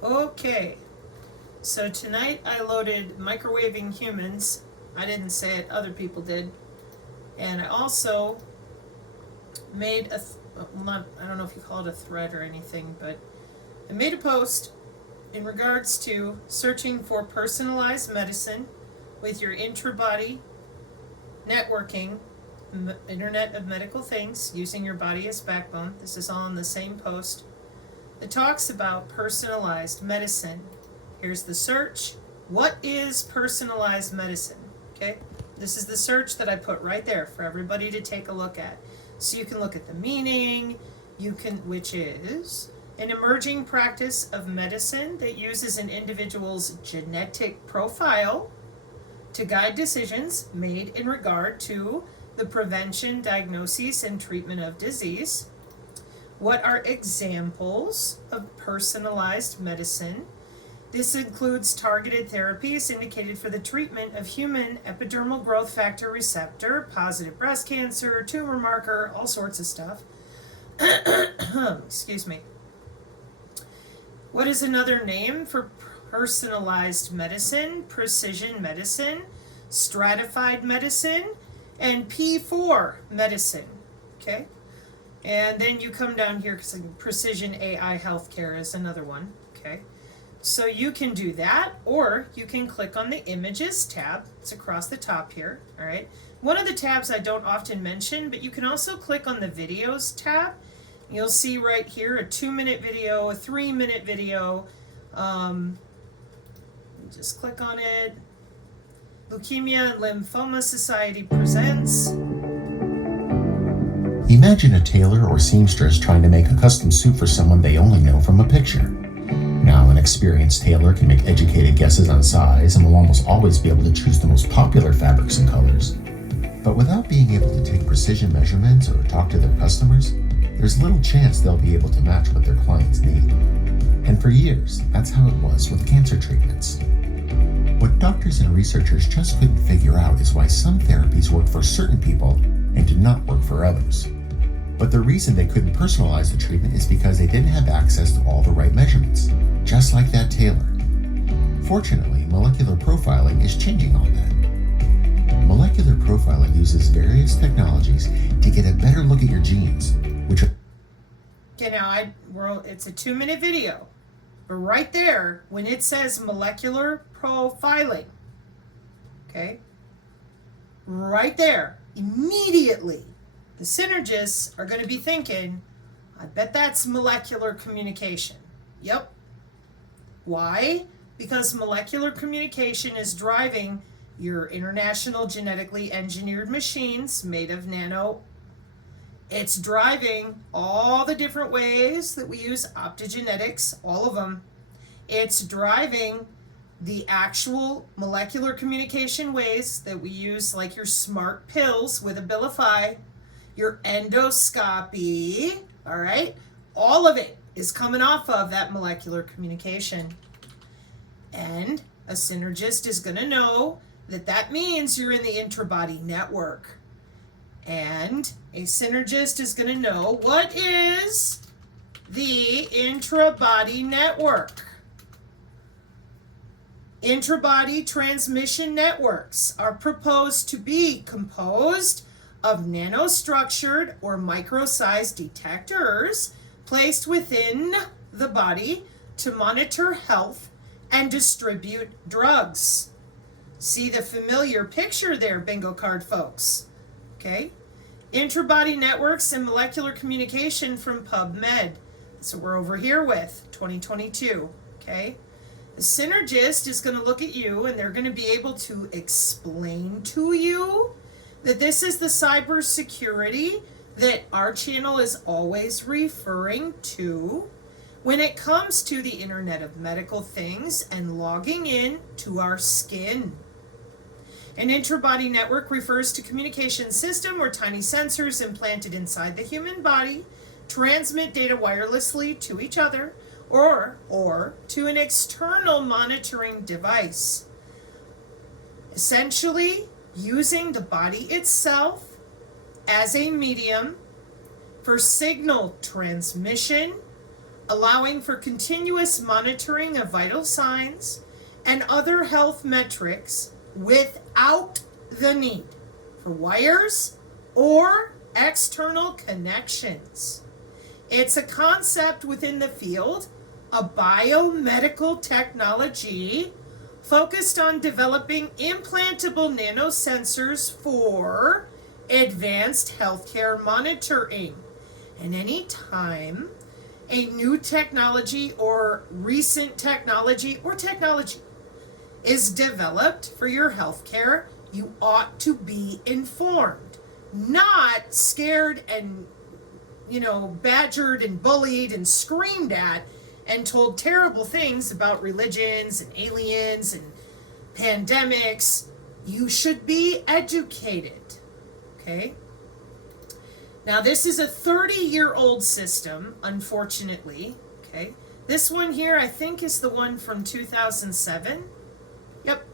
Okay, so tonight I loaded Microwaving Humans. I didn't say it, other people did. And I also made I don't know if you call it a thread or anything, but I made a post in regards to searching for personalized medicine with your intra-body networking, Internet of Medical Things, using your body as backbone. This is all in the same post. It talks about personalized medicine. Here's the search. What is personalized medicine? Okay, this is the search that I put right there for everybody to take a look at. So you can look at the meaning, which is an emerging practice of medicine that uses an individual's genetic profile to guide decisions made in regard to the prevention, diagnosis, and treatment of disease. What are examples of personalized medicine? This includes targeted therapies indicated for the treatment of human epidermal growth factor receptor, positive breast cancer, tumor marker, all sorts of stuff. Excuse me. What is another name for personalized medicine? Precision medicine, stratified medicine, and P4 medicine. Okay? And then you come down here because precision AI healthcare is another one. Okay? So you can do that, or you can click on the images tab. It's across the top here. All right. One of the tabs I don't often mention, but you can also click on the videos tab. You'll see right here a 2-minute video, a 3-minute video. Just click on it. Leukemia and Lymphoma Society presents. Imagine a tailor or seamstress trying to make a custom suit for someone they only know from a picture. Now, an experienced tailor can make educated guesses on size and will almost always be able to choose the most popular fabrics and colors. But without being able to take precision measurements or talk to their customers, there's little chance they'll be able to match what their clients need. And for years, that's how it was with cancer treatments. What doctors and researchers just couldn't figure out is why some therapies work for certain people and did not work for others. But the reason they couldn't personalize the treatment is because they didn't have access to all the right measurements, just like that tailor. Fortunately, molecular profiling is changing all that. Molecular profiling uses various technologies to get a better look at your genes, which are... Okay, now it's a 2-minute video. But right there, when it says molecular profiling, okay, right there, immediately, the synergists are going to be thinking, I bet that's molecular communication. Yep. Why? Because molecular communication is driving your international genetically engineered machines made of nano. It's driving all the different ways that we use optogenetics, all of them. It's driving the actual molecular communication ways that we use, like your smart pills with Abilify, your endoscopy, all right? All of it is coming off of that molecular communication. And a synergist is going to know that that means you're in the intra-body network. And a synergist is going to know what is the intra-body network. Intra-body transmission networks are proposed to be composed of nanostructured or micro-sized detectors placed within the body to monitor health and distribute drugs. See the familiar picture there, bingo card folks. Okay? Intra-body networks and molecular communication from PubMed. That's what we're over here with, 2022. Okay? A synergist is going to look at you and they're going to be able to explain to you that this is the cybersecurity that our channel is always referring to when it comes to the Internet of Medical Things and logging in to our skin. An intra-body network refers to communication system where tiny sensors implanted inside the human body transmit data wirelessly to each other or to an external monitoring device. Essentially, using the body itself as a medium for signal transmission allowing for continuous monitoring of vital signs and other health metrics without the need for wires or external connections. It's a concept within the field of biomedical technology focused on developing implantable nanosensors for advanced healthcare monitoring. And anytime a new technology or recent technology or technology is developed for your healthcare, you ought to be informed, not scared and, badgered and bullied and screamed at and told terrible things about religions and aliens and pandemics. You should be educated, okay? Now, this is a 30-year-old system, unfortunately, okay? This one here, I think, is the one from 2007. Yep.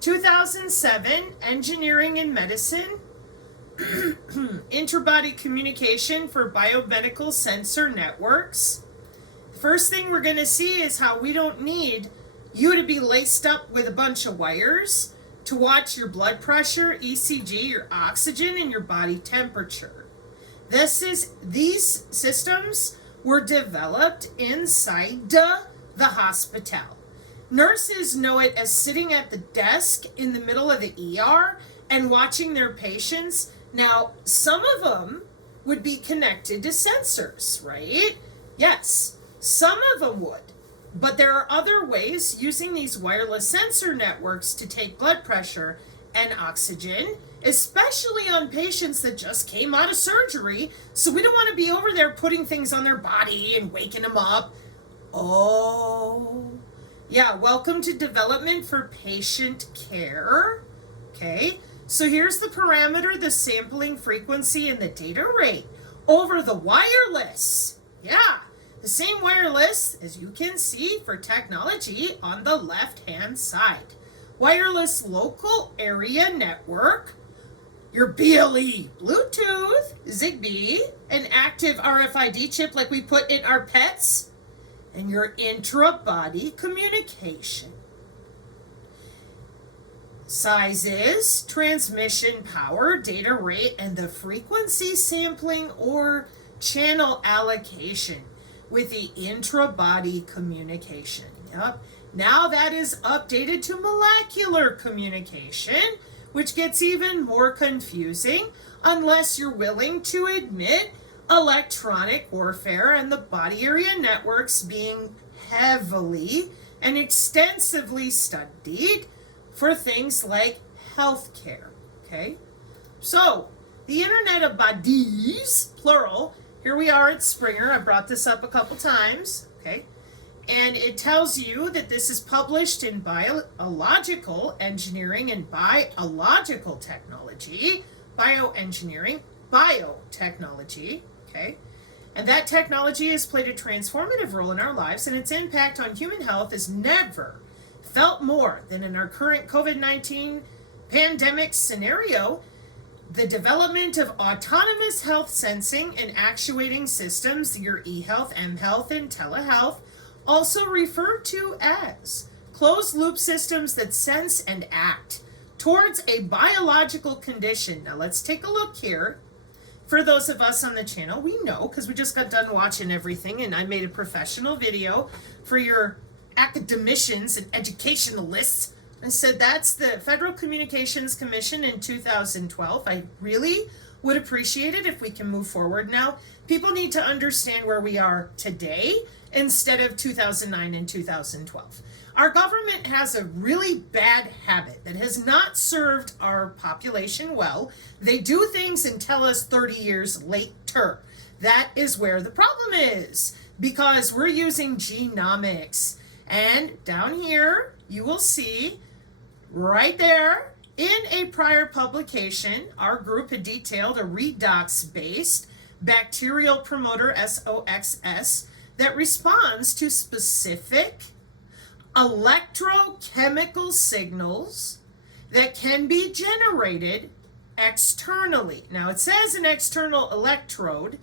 2007, Engineering and Medicine, Interbody Communication for Biomedical Sensor Networks. First thing we're going to see is how we don't need you to be laced up with a bunch of wires to watch your blood pressure, ECG, your oxygen, and your body temperature. These systems were developed inside the hospital. Nurses know it as sitting at the desk in the middle of the ER and watching their patients. Now, some of them would be connected to sensors, right? Yes. Some of them would, but there are other ways using these wireless sensor networks to take blood pressure and oxygen, especially on patients that just came out of surgery. So we don't want to be over there putting things on their body and waking them up. Oh, yeah, welcome to development for patient care. Okay, so here's the parameter, the sampling frequency, and the data rate over the wireless. Yeah. The same wireless, as you can see, for technology on the left-hand side. Wireless local area network, your BLE, Bluetooth, Zigbee, an active RFID chip like we put in our pets, and your intra-body communication. Sizes, transmission power, data rate, and the frequency sampling or channel allocation with the intra-body communication. Yep. Now that is updated to molecular communication, which gets even more confusing unless you're willing to admit electronic warfare and the body area networks being heavily and extensively studied for things like healthcare. Okay? So, the Internet of Bodies, plural. Here we are at Springer. I brought this up a couple times, okay? And it tells you that this is published in biological engineering and biological technology, bioengineering, biotechnology, okay? And that technology has played a transformative role in our lives, and its impact on human health is never felt more than in our current COVID-19 pandemic scenario. The development of autonomous health sensing and actuating systems, your e-health, m-health, and telehealth, also referred to as closed-loop systems that sense and act towards a biological condition. Now let's take a look here. For those of us on the channel, we know, because we just got done watching everything, and I made a professional video for your academicians and educationalists. I said that's the Federal Communications Commission in 2012. I really would appreciate it if we can move forward now. People need to understand where we are today instead of 2009 and 2012. Our government has a really bad habit that has not served our population well. They do things and tell us 30 years later. That is where the problem is, because we're using genomics. And down here, you will see right there, in a prior publication, our group had detailed a redox-based bacterial promoter, SOXS, that responds to specific electrochemical signals that can be generated externally. Now, it says an external electrode,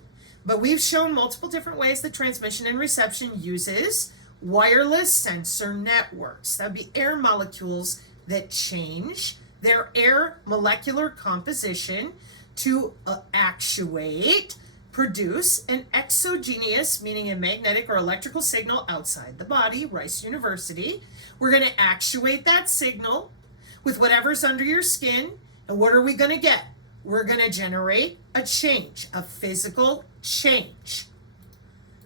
But we've shown multiple different ways that transmission and reception uses wireless sensor networks. That would be air molecules that change their air molecular composition to actuate, produce an exogenous, meaning a magnetic or electrical signal outside the body, Rice University. We're going to actuate that signal with whatever's under your skin. And what are we going to get? We're going to generate a change, a physical change.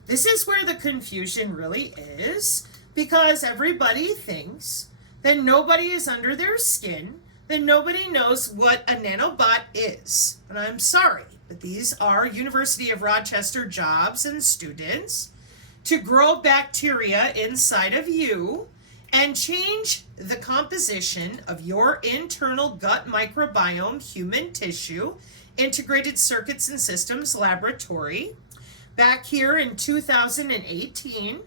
This is where the confusion really is, because everybody thinks that nobody is under their skin, that nobody knows what a nanobot is. And I'm sorry, but these are University of Rochester jobs and students to grow bacteria inside of you and change the composition of your internal gut microbiome, human tissue, integrated circuits and systems laboratory. Back here in 2018,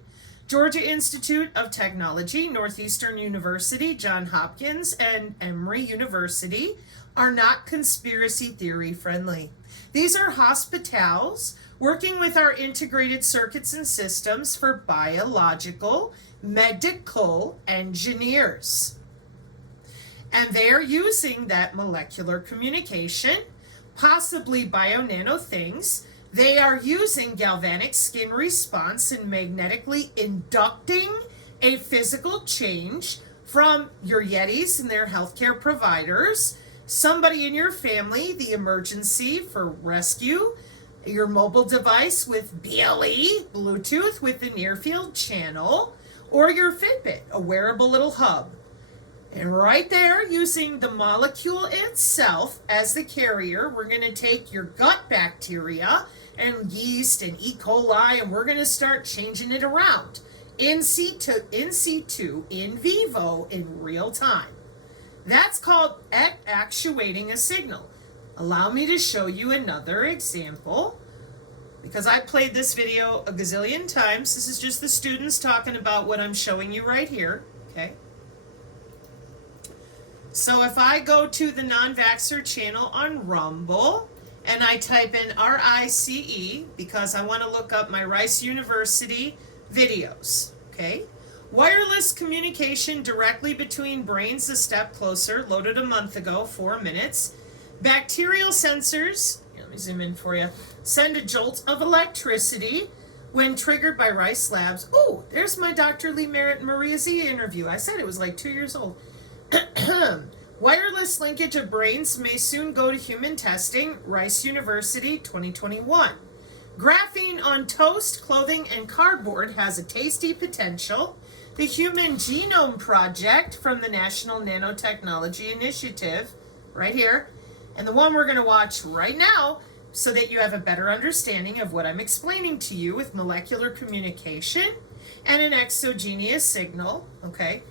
Georgia Institute of Technology, Northeastern University, Johns Hopkins, and Emory University are not conspiracy theory friendly. These are hospitals working with our integrated circuits and systems for biological, medical engineers. And they are using that molecular communication, possibly bio-nano things. They are using galvanic skin response and magnetically inducting a physical change from your Yetis and their healthcare providers, somebody in your family, the emergency for rescue, your mobile device with BLE, Bluetooth with the near field channel, or your Fitbit, a wearable little hub. And right there, using the molecule itself as the carrier, we're going to take your gut bacteria and yeast and E. coli, and we're going to start changing it around in situ, in vivo, in real time. That's called actuating a signal. Allow me to show you another example, because I played this video a gazillion times. This is just the students talking about what I'm showing you right here, okay? So if I go to the non-vaxxer channel on Rumble and I type in RICE, because I want to look up my Rice University videos, okay? Wireless communication directly between brains a step closer, loaded a month ago, 4 minutes. Bacterial sensors, let me zoom in for you, send a jolt of electricity when triggered by Rice Labs. Oh, there's my Dr. Lee Merritt and Maria Zia interview. I said it was like 2 years old. Wireless linkage of brains may soon go to human testing, Rice University 2021. Graphene on toast, clothing, and cardboard has a tasty potential. The Human Genome Project from the National Nanotechnology Initiative, right here. And the one we're going to watch right now, so that you have a better understanding of what I'm explaining to you with molecular communication and an exogenous signal, okay,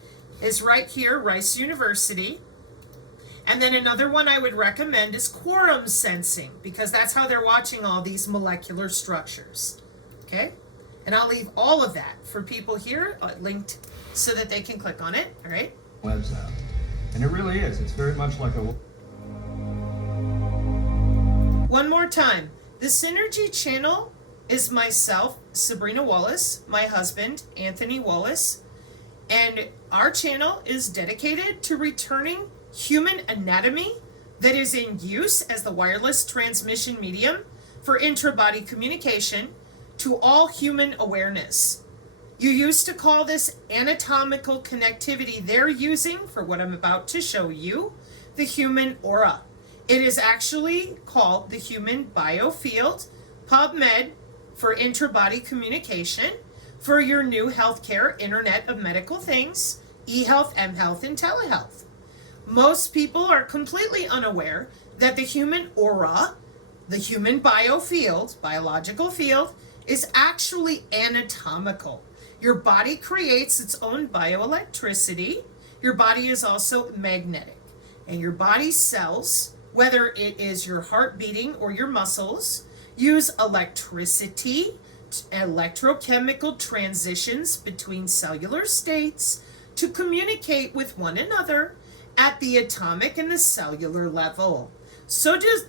is right here, Rice University. And then another one I would recommend is quorum sensing, because that's how they're watching all these molecular structures, okay? And I'll leave all of that for people here linked so that they can click on it, all right? Web's out. And it really is. It's very much like a... One more time. The Synergy channel is myself, Sabrina Wallace, my husband, Anthony Wallace, and our channel is dedicated to returning human anatomy that is in use as the wireless transmission medium for intra-body communication to all human awareness. You used to call this anatomical connectivity they're using for what I'm about to show you, the human aura. It is actually called the human biofield, PubMed, for intra-body communication for your new healthcare Internet of Medical Things, eHealth, mHealth, and telehealth. Most people are completely unaware that the human aura, the human biofield, biological field, is actually anatomical. Your body creates its own bioelectricity. Your body is also magnetic. And your body cells, whether it is your heart beating or your muscles, use electricity, electrochemical transitions between cellular states to communicate with one another at the atomic and the cellular level. So does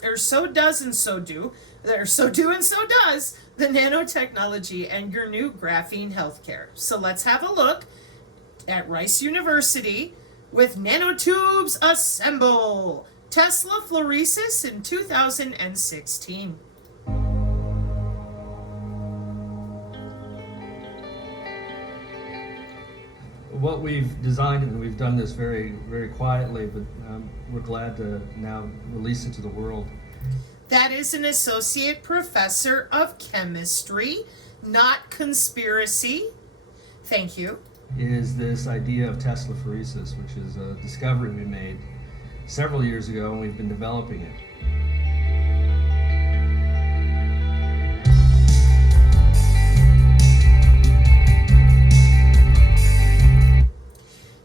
the nanotechnology and your new graphene healthcare. So let's have a look at Rice University with nanotubes assemble. Tesla Fluoresces in 2016. What we've designed, and we've done this very, very quietly, but we're glad to now release it to the world. That is an associate professor of chemistry, not conspiracy. Thank you. Is this idea of Tesla Fluoresces, which is a discovery we made several years ago, and we've been developing it.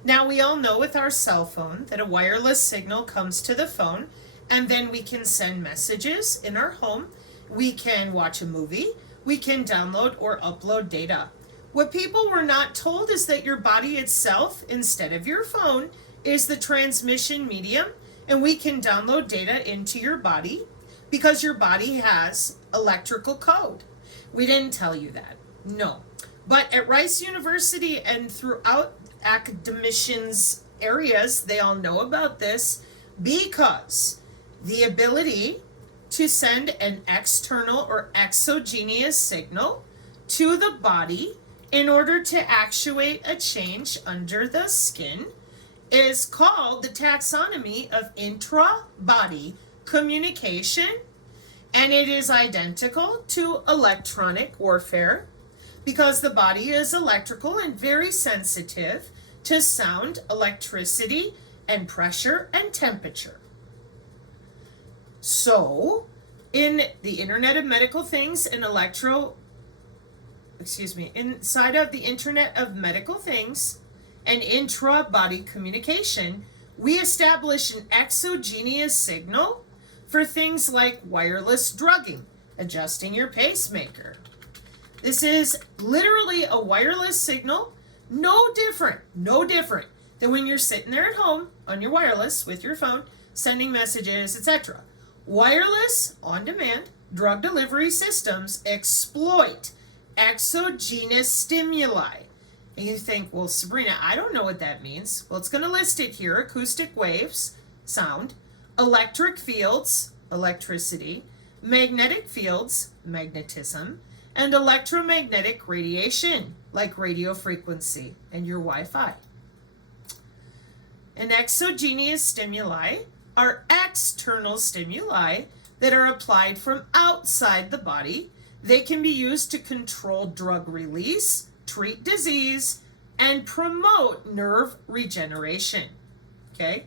Now we all know with our cell phone that a wireless signal comes to the phone, and then we can send messages in our home, we can watch a movie, we can download or upload data. What people were not told is that your body itself, instead of your phone, is the transmission medium, and we can download data into your body because your body has electrical code. We didn't tell you that, no. But at Rice University and throughout academicians' areas, they all know about this because the ability to send an external or exogenous signal to the body in order to actuate a change under the skin is called the taxonomy of intra-body communication, and it is identical to electronic warfare because the body is electrical and very sensitive to sound, electricity, and pressure and temperature. So, in the Internet of Medical Things and inside of the Internet of Medical Things and intra-body communication, we establish an exogenous signal for things like wireless drugging, adjusting your pacemaker. This is literally a wireless signal, no different than when you're sitting there at home on your wireless with your phone, sending messages, etc. Wireless, on-demand, drug delivery systems exploit exogenous stimuli. And you think, well, Sabrina, I don't know what that means. Well, it's going to list it here. Acoustic waves, sound, electric fields, electricity, magnetic fields, magnetism, and electromagnetic radiation, like radio frequency and your Wi-Fi. And exogenous stimuli are external stimuli that are applied from outside the body. They can be used to control drug release, treat disease, and promote nerve regeneration. Okay?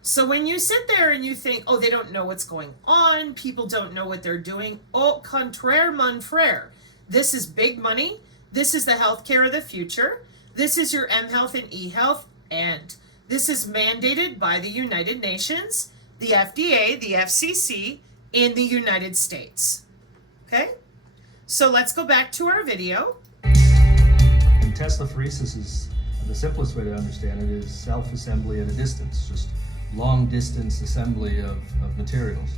So when you sit there and you think, oh, they don't know what's going on, people don't know what they're doing, au contraire, mon frere. This is big money. This is the healthcare of the future. This is your mHealth and eHealth, and this is mandated by the United Nations, the FDA, the FCC, in the United States. Okay? So let's go back to our video. And Tesla Fluoresces is, the simplest way to understand it is self-assembly at a distance, just long-distance assembly of materials.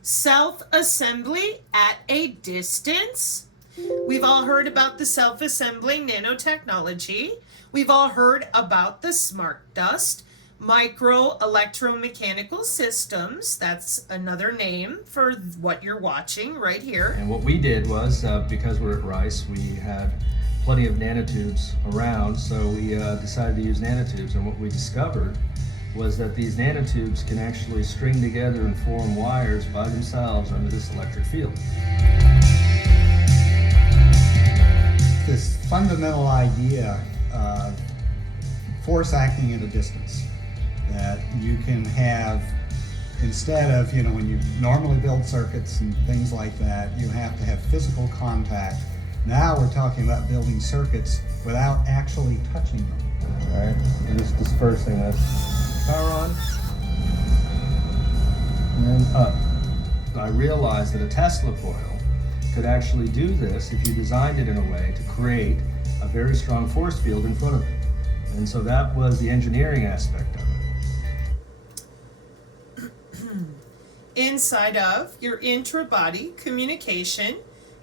Self-assembly at a distance. We've all heard about the self-assembling nanotechnology. We've all heard about the smart dust, micro electromechanical systems. That's another name for what you're watching right here. And what we did was, because we're at Rice, we had plenty of nanotubes around, so we decided to use nanotubes. And what we discovered was that these nanotubes can actually string together and form wires by themselves under this electric field. This fundamental idea of force acting at a distance, that you can have, instead of, when you normally build circuits and things like that, you have to have physical contact. Now we're talking about building circuits without actually touching them. All right, and just dispersing this. Power on, and then up. I realized that a Tesla coil could actually do this if you designed it in a way to create a very strong force field in front of it. And so that was the engineering aspect of it. Inside of your intra-body communication,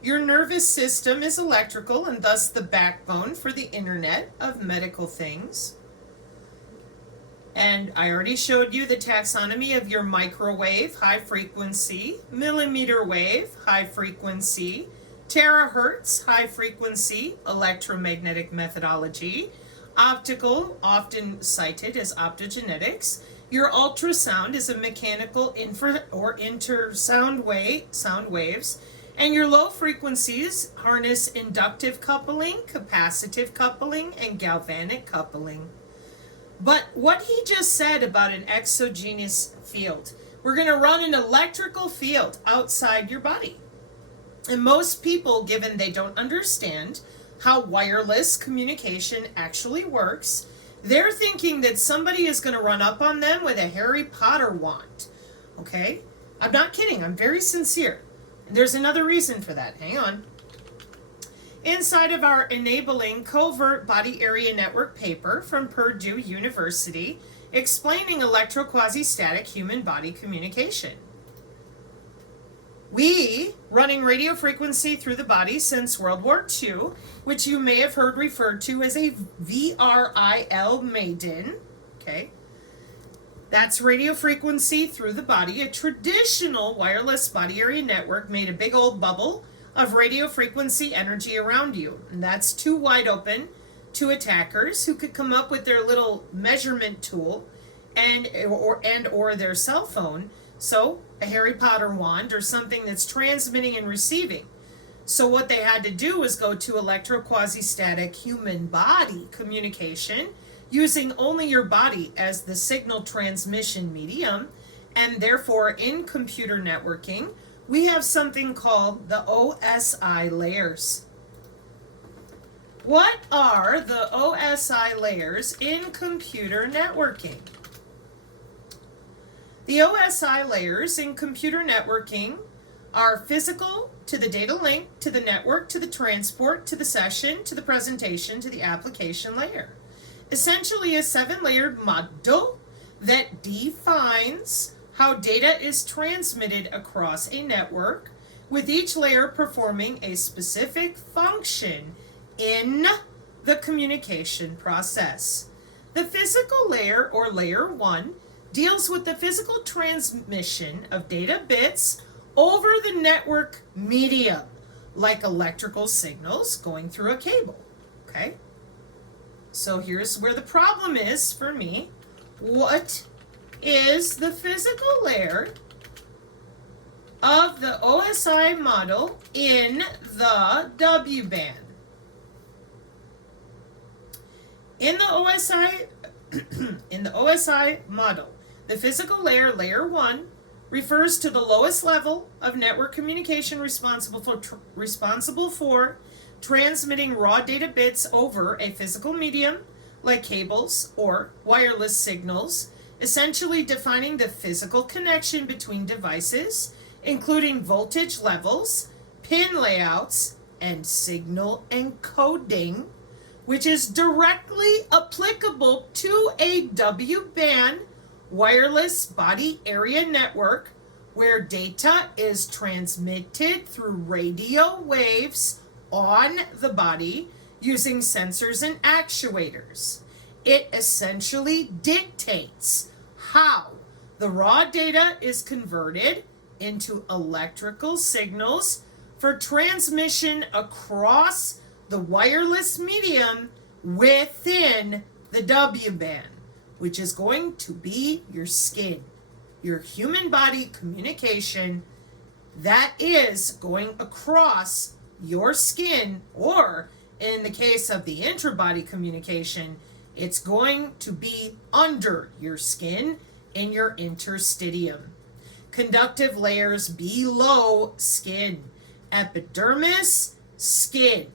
Your nervous system is electrical and thus the backbone for the Internet of Medical Things. And I already showed you the taxonomy of your microwave, high frequency, millimeter wave, high frequency, terahertz, high frequency, electromagnetic methodology, optical, often cited as optogenetics. Your ultrasound is a mechanical sound waves, and your low frequencies harness inductive coupling, capacitive coupling, and galvanic coupling. But what he just said about an exogenous field, we're going to run an electrical field outside your body. And most people, given they don't understand how wireless communication actually works, they're thinking that somebody is going to run up on them with a Harry Potter wand. Okay? I'm not kidding. I'm very sincere. And there's another reason for that. Hang on. Inside of our Enabling Covert Body Area Network paper from Purdue University, explaining electroquasi-static human body communication. We, running radio frequency through the body since World War II, which you may have heard referred to as a VRIL maiden, okay? That's radio frequency through the body. A traditional wireless body area network made a big old bubble of radio frequency energy around you. And that's too wide open to attackers who could come up with their little measurement tool or their cell phone. So a Harry Potter wand or something that's transmitting and receiving. So what they had to do was go to electroquasi-static human body communication using only your body as the signal transmission medium. And therefore in computer networking, we have something called the OSI layers. What are the OSI layers in computer networking? The OSI layers in computer networking are physical to the data link, to the network, to the transport, to the session, to the presentation, to the application layer. Essentially a 7-layered model that defines how data is transmitted across a network, with each layer performing a specific function in the communication process. The physical layer, or layer 1, deals with the physical transmission of data bits over the network medium, like electrical signals going through a cable, okay? So here's where the problem is for me. What is the physical layer of the OSI model in the W-band? In the OSI model, the physical layer, layer 1, refers to the lowest level of network communication responsible for transmitting raw data bits over a physical medium like cables or wireless signals, essentially defining the physical connection between devices, including voltage levels, pin layouts, and signal encoding, which is directly applicable to a W-band wireless body area network where data is transmitted through radio waves on the body using sensors and actuators. It essentially dictates how the raw data is converted into electrical signals for transmission across the wireless medium within the W-band, which is going to be your skin, your human body communication that is going across your skin, or in the case of the intra-body communication, it's going to be under your skin in your interstitium. Conductive layers below skin, epidermis, skin.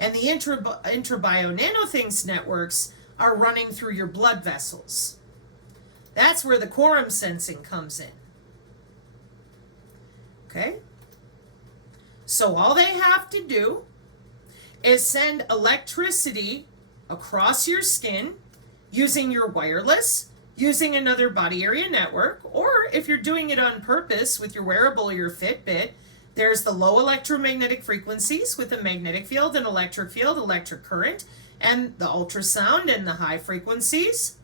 And the intrabio nanothings networks are running through your blood vessels. That's where the quorum sensing comes in. Okay? So all they have to do is send electricity across your skin using your wireless, using another body area network, or if you're doing it on purpose with your wearable or your Fitbit, There's the low electromagnetic frequencies with a magnetic field, an electric field, electric current, and the ultrasound and the high frequencies.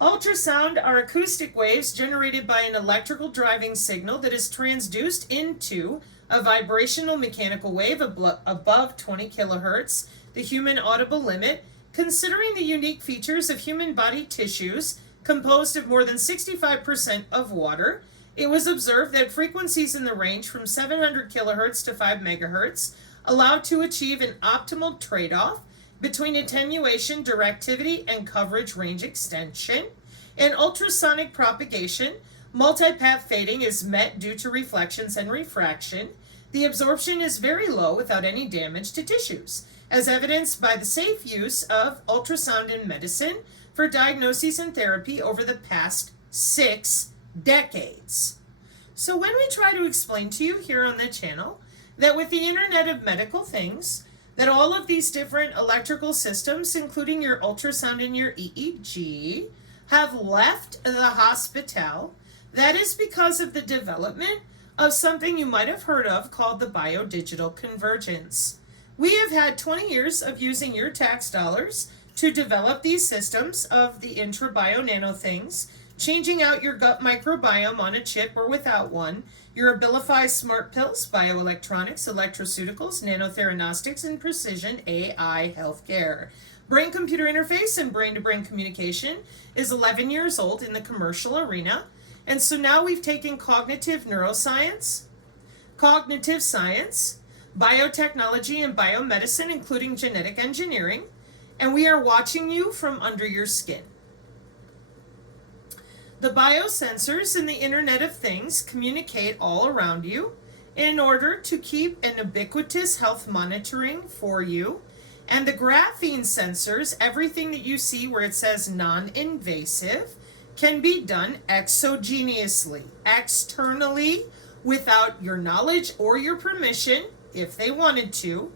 Ultrasound are acoustic waves generated by an electrical driving signal that is transduced into a vibrational mechanical wave above 20 kilohertz, the human audible limit. Considering the unique features of human body tissues composed of more than 65% of water, it was observed that frequencies in the range from 700 kilohertz to 5 megahertz allowed to achieve an optimal trade-off between attenuation, directivity, and coverage range extension. In ultrasonic propagation, multipath fading is met due to reflections and refraction. The absorption is very low without any damage to tissues, as evidenced by the safe use of ultrasound in medicine for diagnoses and therapy over the past 6 decades. So when we try to explain to you here on the channel that with the Internet of Medical Things, that all of these different electrical systems, including your ultrasound and your EEG, have left the hospital, that is because of the development of something you might have heard of called the biodigital convergence. We have had 20 years of using your tax dollars to develop these systems of the intra-bio nano things, changing out your gut microbiome on a chip or without one, your Abilify smart pills, bioelectronics, electroceuticals, nanotheranostics, and precision AI healthcare. Brain-computer interface and brain-to-brain communication is 11 years old in the commercial arena. And so now we've taken cognitive neuroscience, cognitive science, biotechnology, and biomedicine, including genetic engineering, and we are watching you from under your skin. The biosensors in the Internet of Things communicate all around you in order to keep an ubiquitous health monitoring for you. And the graphene sensors, everything that you see where it says non-invasive, can be done exogenously, externally, without your knowledge or your permission, if they wanted to,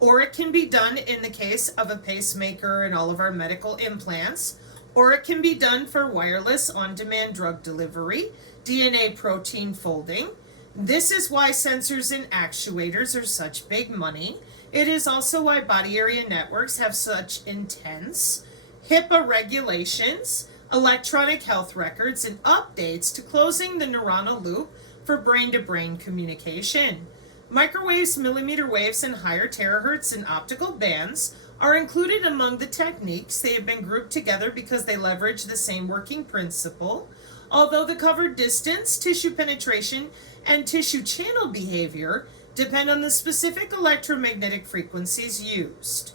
or it can be done in the case of a pacemaker and all of our medical implants, or it can be done for wireless on-demand drug delivery, DNA protein folding. This is why sensors and actuators are such big money. It is also why body area networks have such intense HIPAA regulations, electronic health records, and updates to closing the neuronal loop for brain-to-brain communication. Microwaves, millimeter waves, and higher terahertz and optical bands are included among the techniques. They have been grouped together because they leverage the same working principle. Although the covered distance, tissue penetration, and tissue channel behavior depend on the specific electromagnetic frequencies used.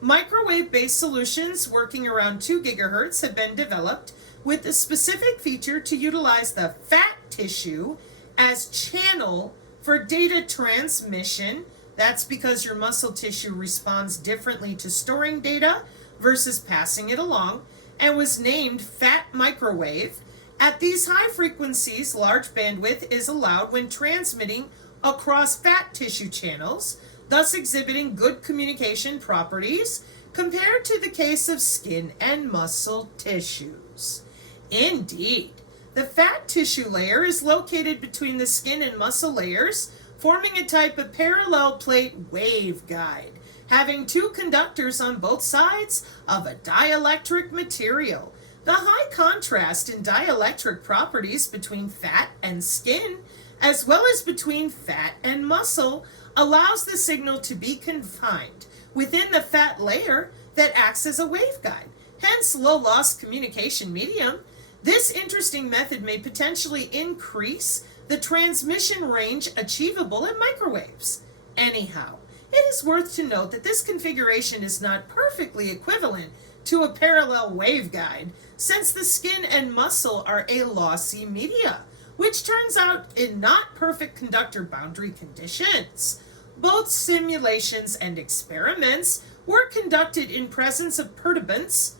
Microwave-based solutions working around 2 gigahertz have been developed with the specific feature to utilize the fat tissue as channel for data transmission. That's because your muscle tissue responds differently to storing data versus passing it along, and was named fat microwave. At these high frequencies, large bandwidth is allowed when transmitting across fat tissue channels, thus exhibiting good communication properties compared to the case of skin and muscle tissues. Indeed, the fat tissue layer is located between the skin and muscle layers, forming a type of parallel plate waveguide, having 2 conductors on both sides of a dielectric material. The high contrast and dielectric properties between fat and skin, as well as between fat and muscle, allows the signal to be confined within the fat layer that acts as a waveguide, hence low-loss communication medium. This interesting method may potentially increase the transmission range achievable in microwaves. Anyhow, it is worth to note that this configuration is not perfectly equivalent to a parallel waveguide, since the skin and muscle are a lossy media, which turns out in not perfect conductor boundary conditions. Both simulations and experiments were conducted in presence of perturbance,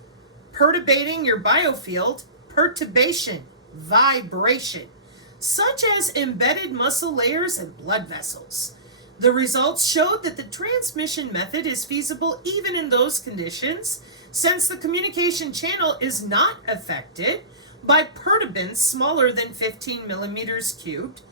perturbating your biofield, perturbation, vibration, such as embedded muscle layers and blood vessels. The results showed that the transmission method is feasible even in those conditions, since the communication channel is not affected by perturbance smaller than 15 millimeters cubed.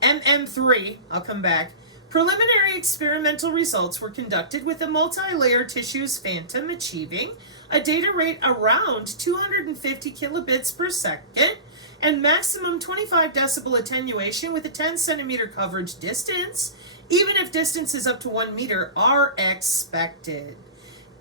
MM3, I'll come back. Preliminary experimental results were conducted with a multi-layer tissues phantom achieving a data rate around 250 kilobits per second and maximum 25 decibel attenuation with a 10 centimeter coverage distance, even if distances up to 1 meter are expected.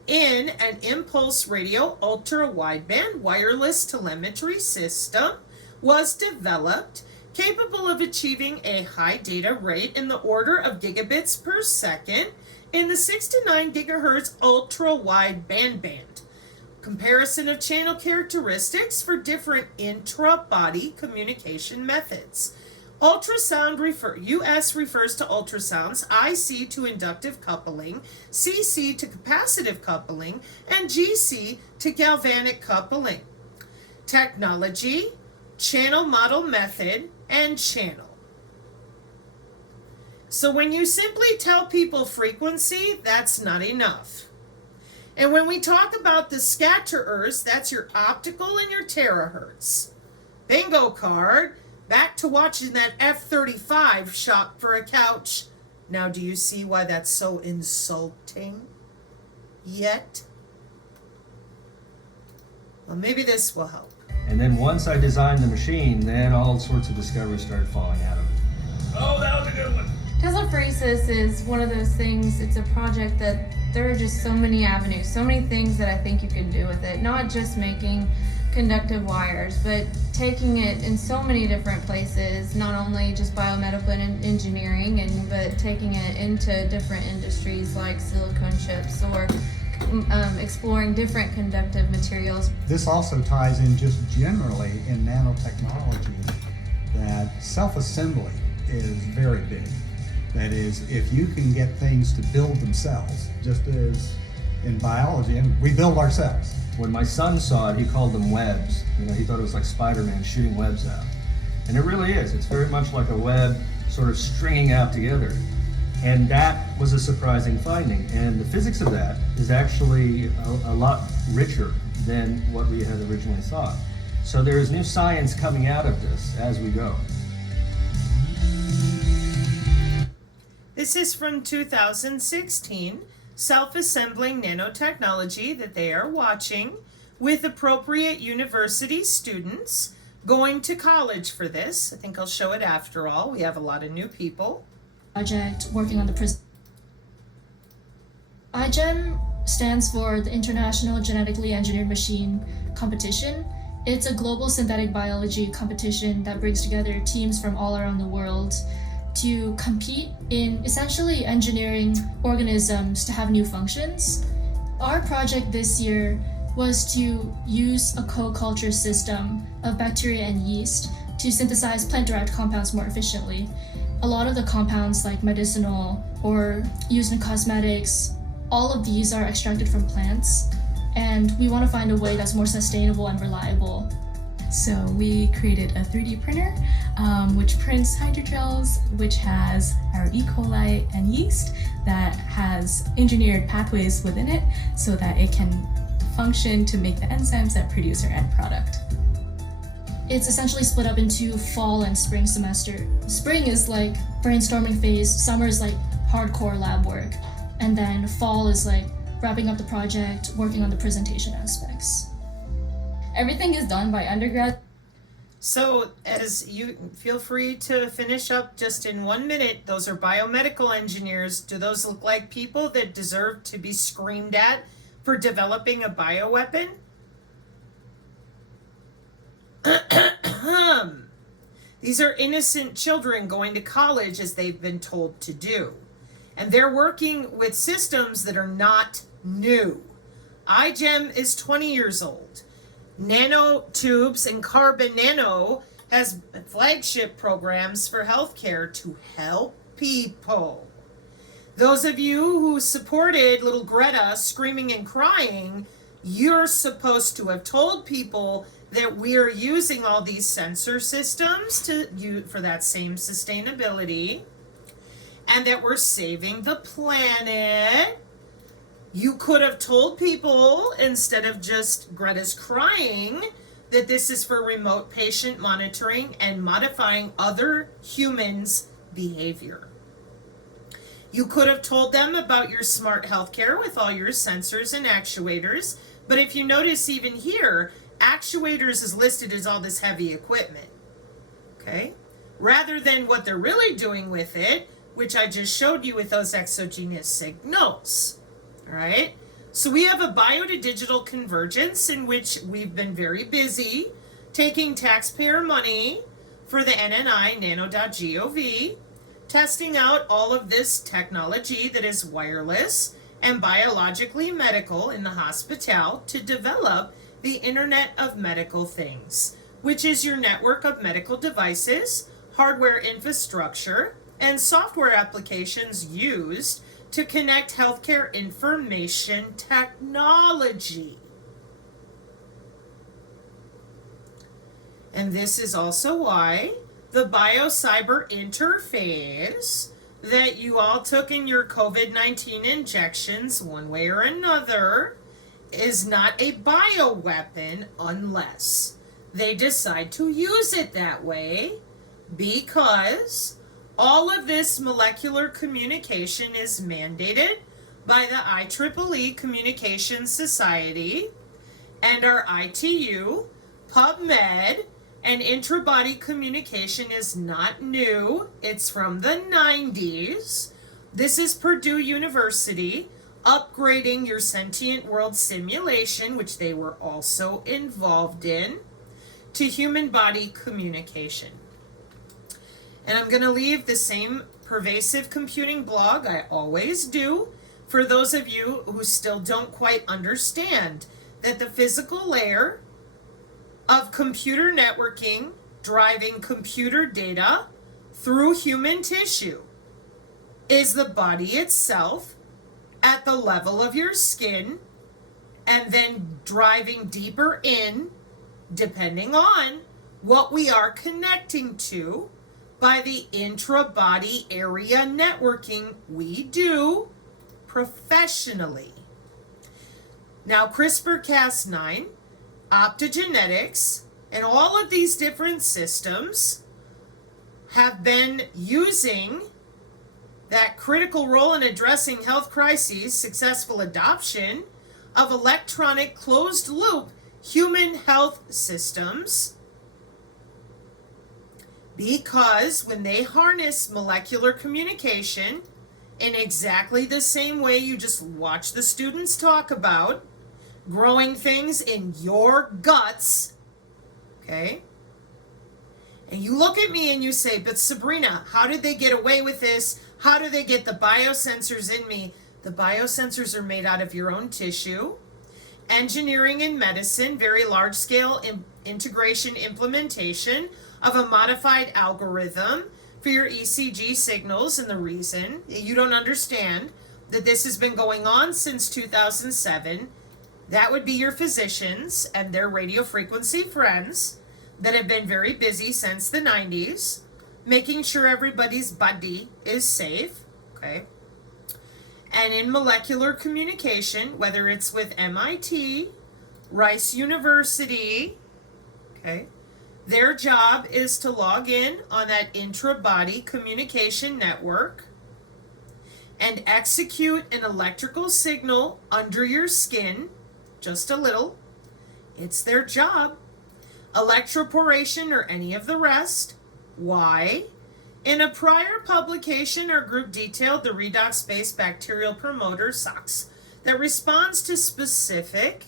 In an impulse radio ultra-wideband wireless telemetry system was developed capable of achieving a high data rate in the order of gigabits per second in the 6 to 9 gigahertz ultra-wideband band. Comparison of channel characteristics for different intra-body communication methods. Ultrasound US refers to ultrasounds, IC to inductive coupling, CC to capacitive coupling, and GC to galvanic coupling. Technology, channel model method, and channel. So when you simply tell people frequency, that's not enough. And when we talk about the scatterers, that's your optical and your terahertz. Bingo card. Back to watching that F-35 shop for a couch. Now do you see why that's so insulting? Yet? Well, maybe this will help. And then once I designed the machine, then all sorts of discoveries started falling out of it. Oh, that was a good one. Tesla is one of those things, it's a project that there are just so many avenues, so many things that I think you can do with it. Not just making conductive wires, but taking it in so many different places, not only just biomedical and engineering, but taking it into different industries like silicone chips or exploring different conductive materials. This also ties in just generally in nanotechnology that self-assembly is very big. That is, if you can get things to build themselves, just as in biology, and we build ourselves. When my son saw it, he called them webs. You know, he thought it was like Spider-Man shooting webs out. And it really is. It's very much like a web sort of stringing out together. And that was a surprising finding. And the physics of that is actually a lot richer than what we had originally thought. So there is new science coming out of this as we go. This is from 2016, self-assembling nanotechnology that they are watching with appropriate university students going to college for this. I think I'll show it after all. We have a lot of new people. Project working on the IGEM stands for the International Genetically Engineered Machine Competition. It's a global synthetic biology competition that brings together teams from all around the world to compete in essentially engineering organisms to have new functions. Our project this year was to use a co-culture system of bacteria and yeast to synthesize plant-derived compounds more efficiently. A lot of the compounds, like medicinal or used in cosmetics, all of these are extracted from plants, and we want to find a way that's more sustainable and reliable. So we created a 3D printer, which prints hydrogels, which has our E. coli and yeast that has engineered pathways within it so that it can function to make the enzymes that produce our end product. It's essentially split up into fall and spring semester. Spring is like brainstorming phase, summer is like hardcore lab work, and then fall is like wrapping up the project, working on the presentation aspects. Everything is done by undergrad. So as you feel free to finish up just in 1 minute, those are biomedical engineers. Do those look like people that deserve to be screamed at for developing a bioweapon? These are innocent children going to college as they've been told to do. And they're working with systems that are not new. iGEM is 20 years old. Nanotubes and Carbon Nano has flagship programs for healthcare to help people. Those of you who supported little Greta screaming and crying, you're supposed to have told people that we're using all these sensor systems for that same sustainability, and that we're saving the planet. You could have told people, instead of just Greta's crying, that this is for remote patient monitoring and modifying other humans' behavior. You could have told them about your smart healthcare with all your sensors and actuators, but if you notice even here, actuators is listed as all this heavy equipment, okay? Rather than what they're really doing with it, which I just showed you with those exogenous signals, all right? So we have a bio-to-digital convergence in which we've been very busy taking taxpayer money for the NNI, nano.gov, testing out all of this technology that is wireless and biologically medical in the hospital to develop the Internet of Medical Things, which is your network of medical devices, hardware infrastructure, and software applications used to connect healthcare information technology. And this is also why the biocyber interface that you all took in your COVID-19 injections one way or another is not a bioweapon unless they decide to use it that way, because all of this molecular communication is mandated by the IEEE Communications Society, and our ITU, PubMed, and intra-body communication is not new. It's from the 90s. This is Purdue University upgrading your sentient world simulation, which they were also involved in, to human body communication. And I'm going to leave the same pervasive computing blog I always do for those of you who still don't quite understand that the physical layer of computer networking driving computer data through human tissue is the body itself at the level of your skin, and then driving deeper in, depending on what we are connecting to, by the intra-body area networking we do professionally. Now, CRISPR-Cas9, optogenetics, and all of these different systems have been using that critical role in addressing health crises, successful adoption of electronic closed-loop human health systems, because when they harness molecular communication in exactly the same way you just watch the students talk about, growing things in your guts, okay? And you look at me and you say, but Sabrina, how did they get away with this? How do they get the biosensors in me? The biosensors are made out of your own tissue. Engineering and medicine, very large scale integration implementation of a modified algorithm for your ECG signals. And the reason you don't understand that this has been going on since 2007, that would be your physicians and their radio frequency friends that have been very busy since the 90s, making sure everybody's body is safe, okay? And in molecular communication, whether it's with MIT, Rice University, okay, their job is to log in on that intra-body communication network and execute an electrical signal under your skin, just a little. It's their job. Electroporation or any of the rest. Why? In a prior publication, our group detailed the redox-based bacterial promoter, SOX, that responds to specific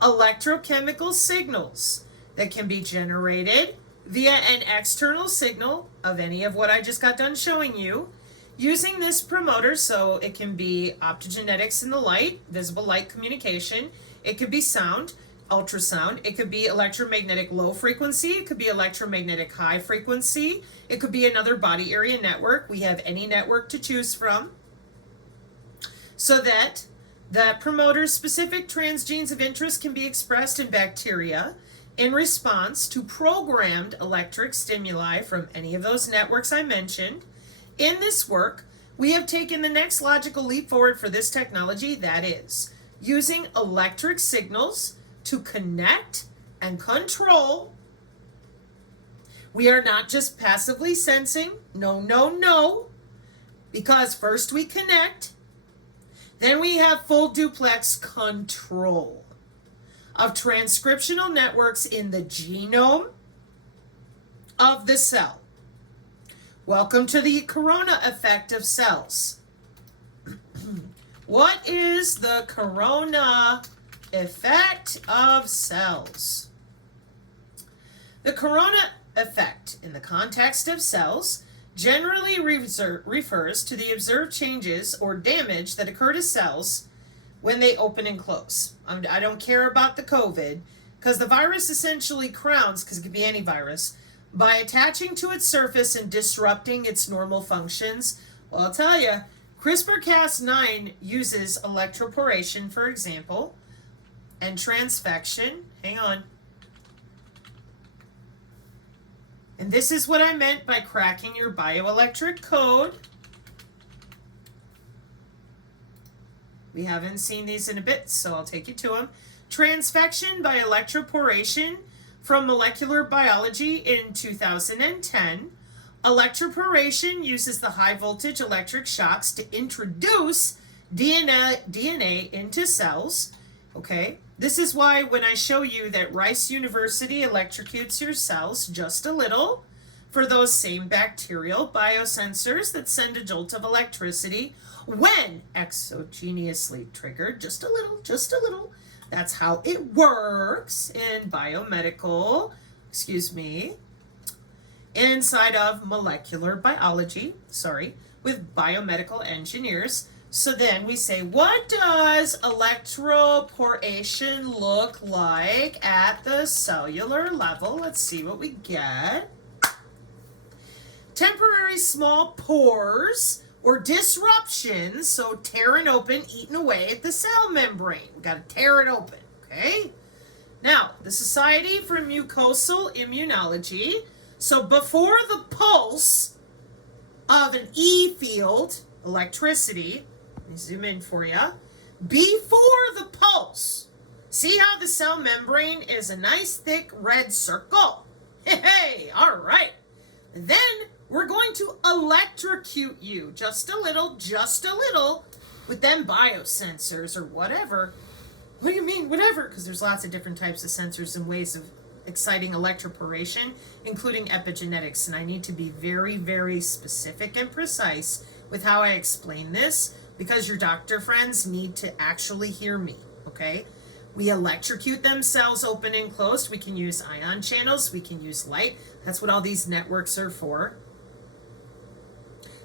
electrochemical signals that can be generated via an external signal of any of what I just got done showing you, using this promoter. So it can be optogenetics in the light, visible light communication. It could be sound, ultrasound. It could be electromagnetic low frequency. It could be electromagnetic high frequency. It could be another body area network. We have any network to choose from, so that the promoter's specific transgenes of interest can be expressed in bacteria in response to programmed electric stimuli from any of those networks I mentioned. In this work, we have taken the next logical leap forward for this technology, that is, using electric signals to connect and control. We are not just passively sensing. No, no, no. Because first we connect, then we have full duplex control of transcriptional networks in the genome of the cell. Welcome to the corona effect of cells. What is the corona effect of cells? The corona effect in the context of cells generally refers to the observed changes or damage that occur to cells when they open and close. I don't care about the COVID, because the virus essentially crowns, because it could be any virus, by attaching to its surface and disrupting its normal functions. Well, I'll tell you, CRISPR-Cas9 uses electroporation, for example, and transfection. Hang on. And this is what I meant by cracking your bioelectric code. We haven't seen these in a bit, so I'll take you to them. Transfection by electroporation from Molecular Biology in 2010. Electroporation uses the high voltage electric shocks to introduce DNA into cells. Okay, this is why when I show you that Rice University electrocutes your cells just a little for those same bacterial biosensors that send a jolt of electricity when exogenously triggered, just a little. That's how it works in biomedical, inside of molecular biology, with biomedical engineers. So then we say, what does electroporation look like at the cellular level? Let's see what we get. Temporary small pores or disruptions, so tearing open, eating away at the cell membrane. We got to tear it open, okay? Now, the Society for Mucosal Immunology. So before the pulse of an E field, electricity, let me zoom in for you. Before the pulse, see how the cell membrane is a nice thick red circle? Hey, all right. Then we're going to electrocute you just a little, with them biosensors or whatever. What do you mean, whatever? Because there's lots of different types of sensors and ways of exciting electroporation, including epigenetics. And I need to be very, very specific and precise with how I explain this, because your doctor friends need to actually hear me, okay? We electrocute them, cells open and closed. We can use ion channels. We can use light. That's what all these networks are for.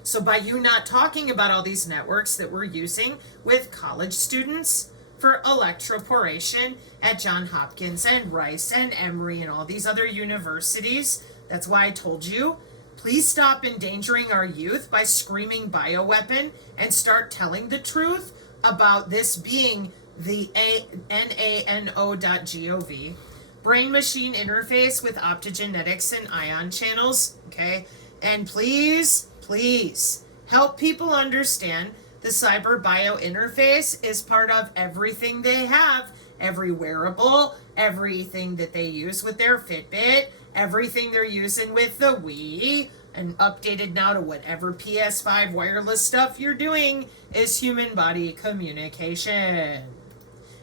So by you not talking about all these networks that we're using with college students for electroporation at Johns Hopkins and Rice and Emory and all these other universities, that's why I told you, please stop endangering our youth by screaming bioweapon and start telling the truth about this being the nano.gov, brain-machine interface with optogenetics and ion channels, okay? And please help people understand the cyber bio interface is part of everything they have, every wearable, everything that they use with their Fitbit, everything they're using with the Wii, and updated now to whatever PS5 wireless stuff you're doing is human body communication.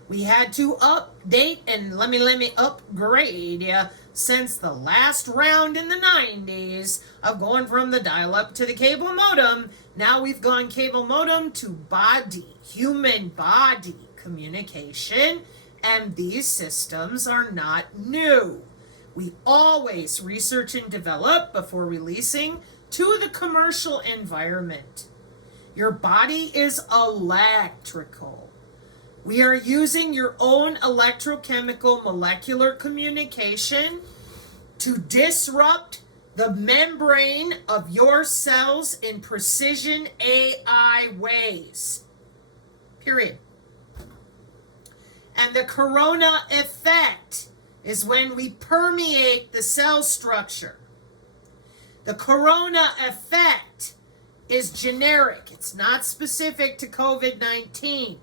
We had to update and let me upgrade you since the last round in the 90s of going from the dial-up to the cable modem. Now we've gone cable modem to human body communication, and these systems are not new. We always research and develop before releasing to the commercial environment. Your body is electrical. We are using your own electrochemical molecular communication to disrupt the membrane of your cells in precision AI ways. Period. And the corona effect is when we permeate the cell structure. The corona effect is generic. It's not specific to COVID-19.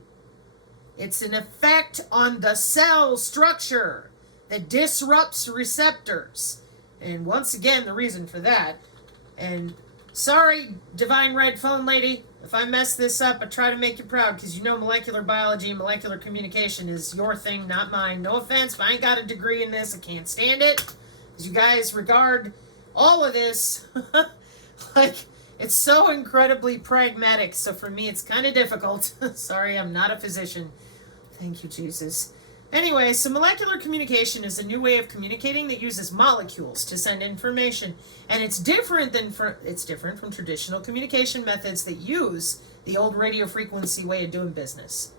It's an effect on the cell structure. that disrupts receptors. And once again, the reason for that, and sorry, Divine Red Phone Lady, if I mess this up, I try to make you proud, because you know molecular biology and molecular communication is your thing, not mine. No offense, but I ain't got a degree in this. I can't stand it, because you guys regard all of this like it's so incredibly pragmatic. So for me, it's kind of difficult. Sorry, I'm not a physician. Thank you, Jesus. Anyway, so molecular communication is a new way of communicating that uses molecules to send information, and it's different from traditional communication methods that use the old radio frequency way of doing business.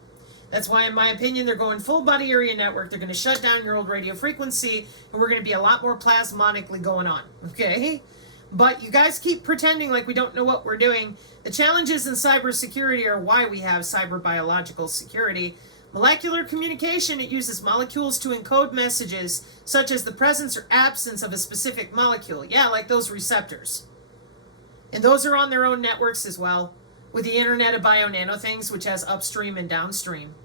That's why, in my opinion, they're going full body area network. They're going to shut down your old radio frequency, and we're going to be a lot more plasmonically going on, okay? But you guys keep pretending like we don't know what we're doing. The challenges in cybersecurity are why we have cyber biological security. Molecular communication, it uses molecules to encode messages, such as the presence or absence of a specific molecule. Yeah, like those receptors. And those are on their own networks as well, with the Internet of Bio-Nano Things, which has upstream and downstream.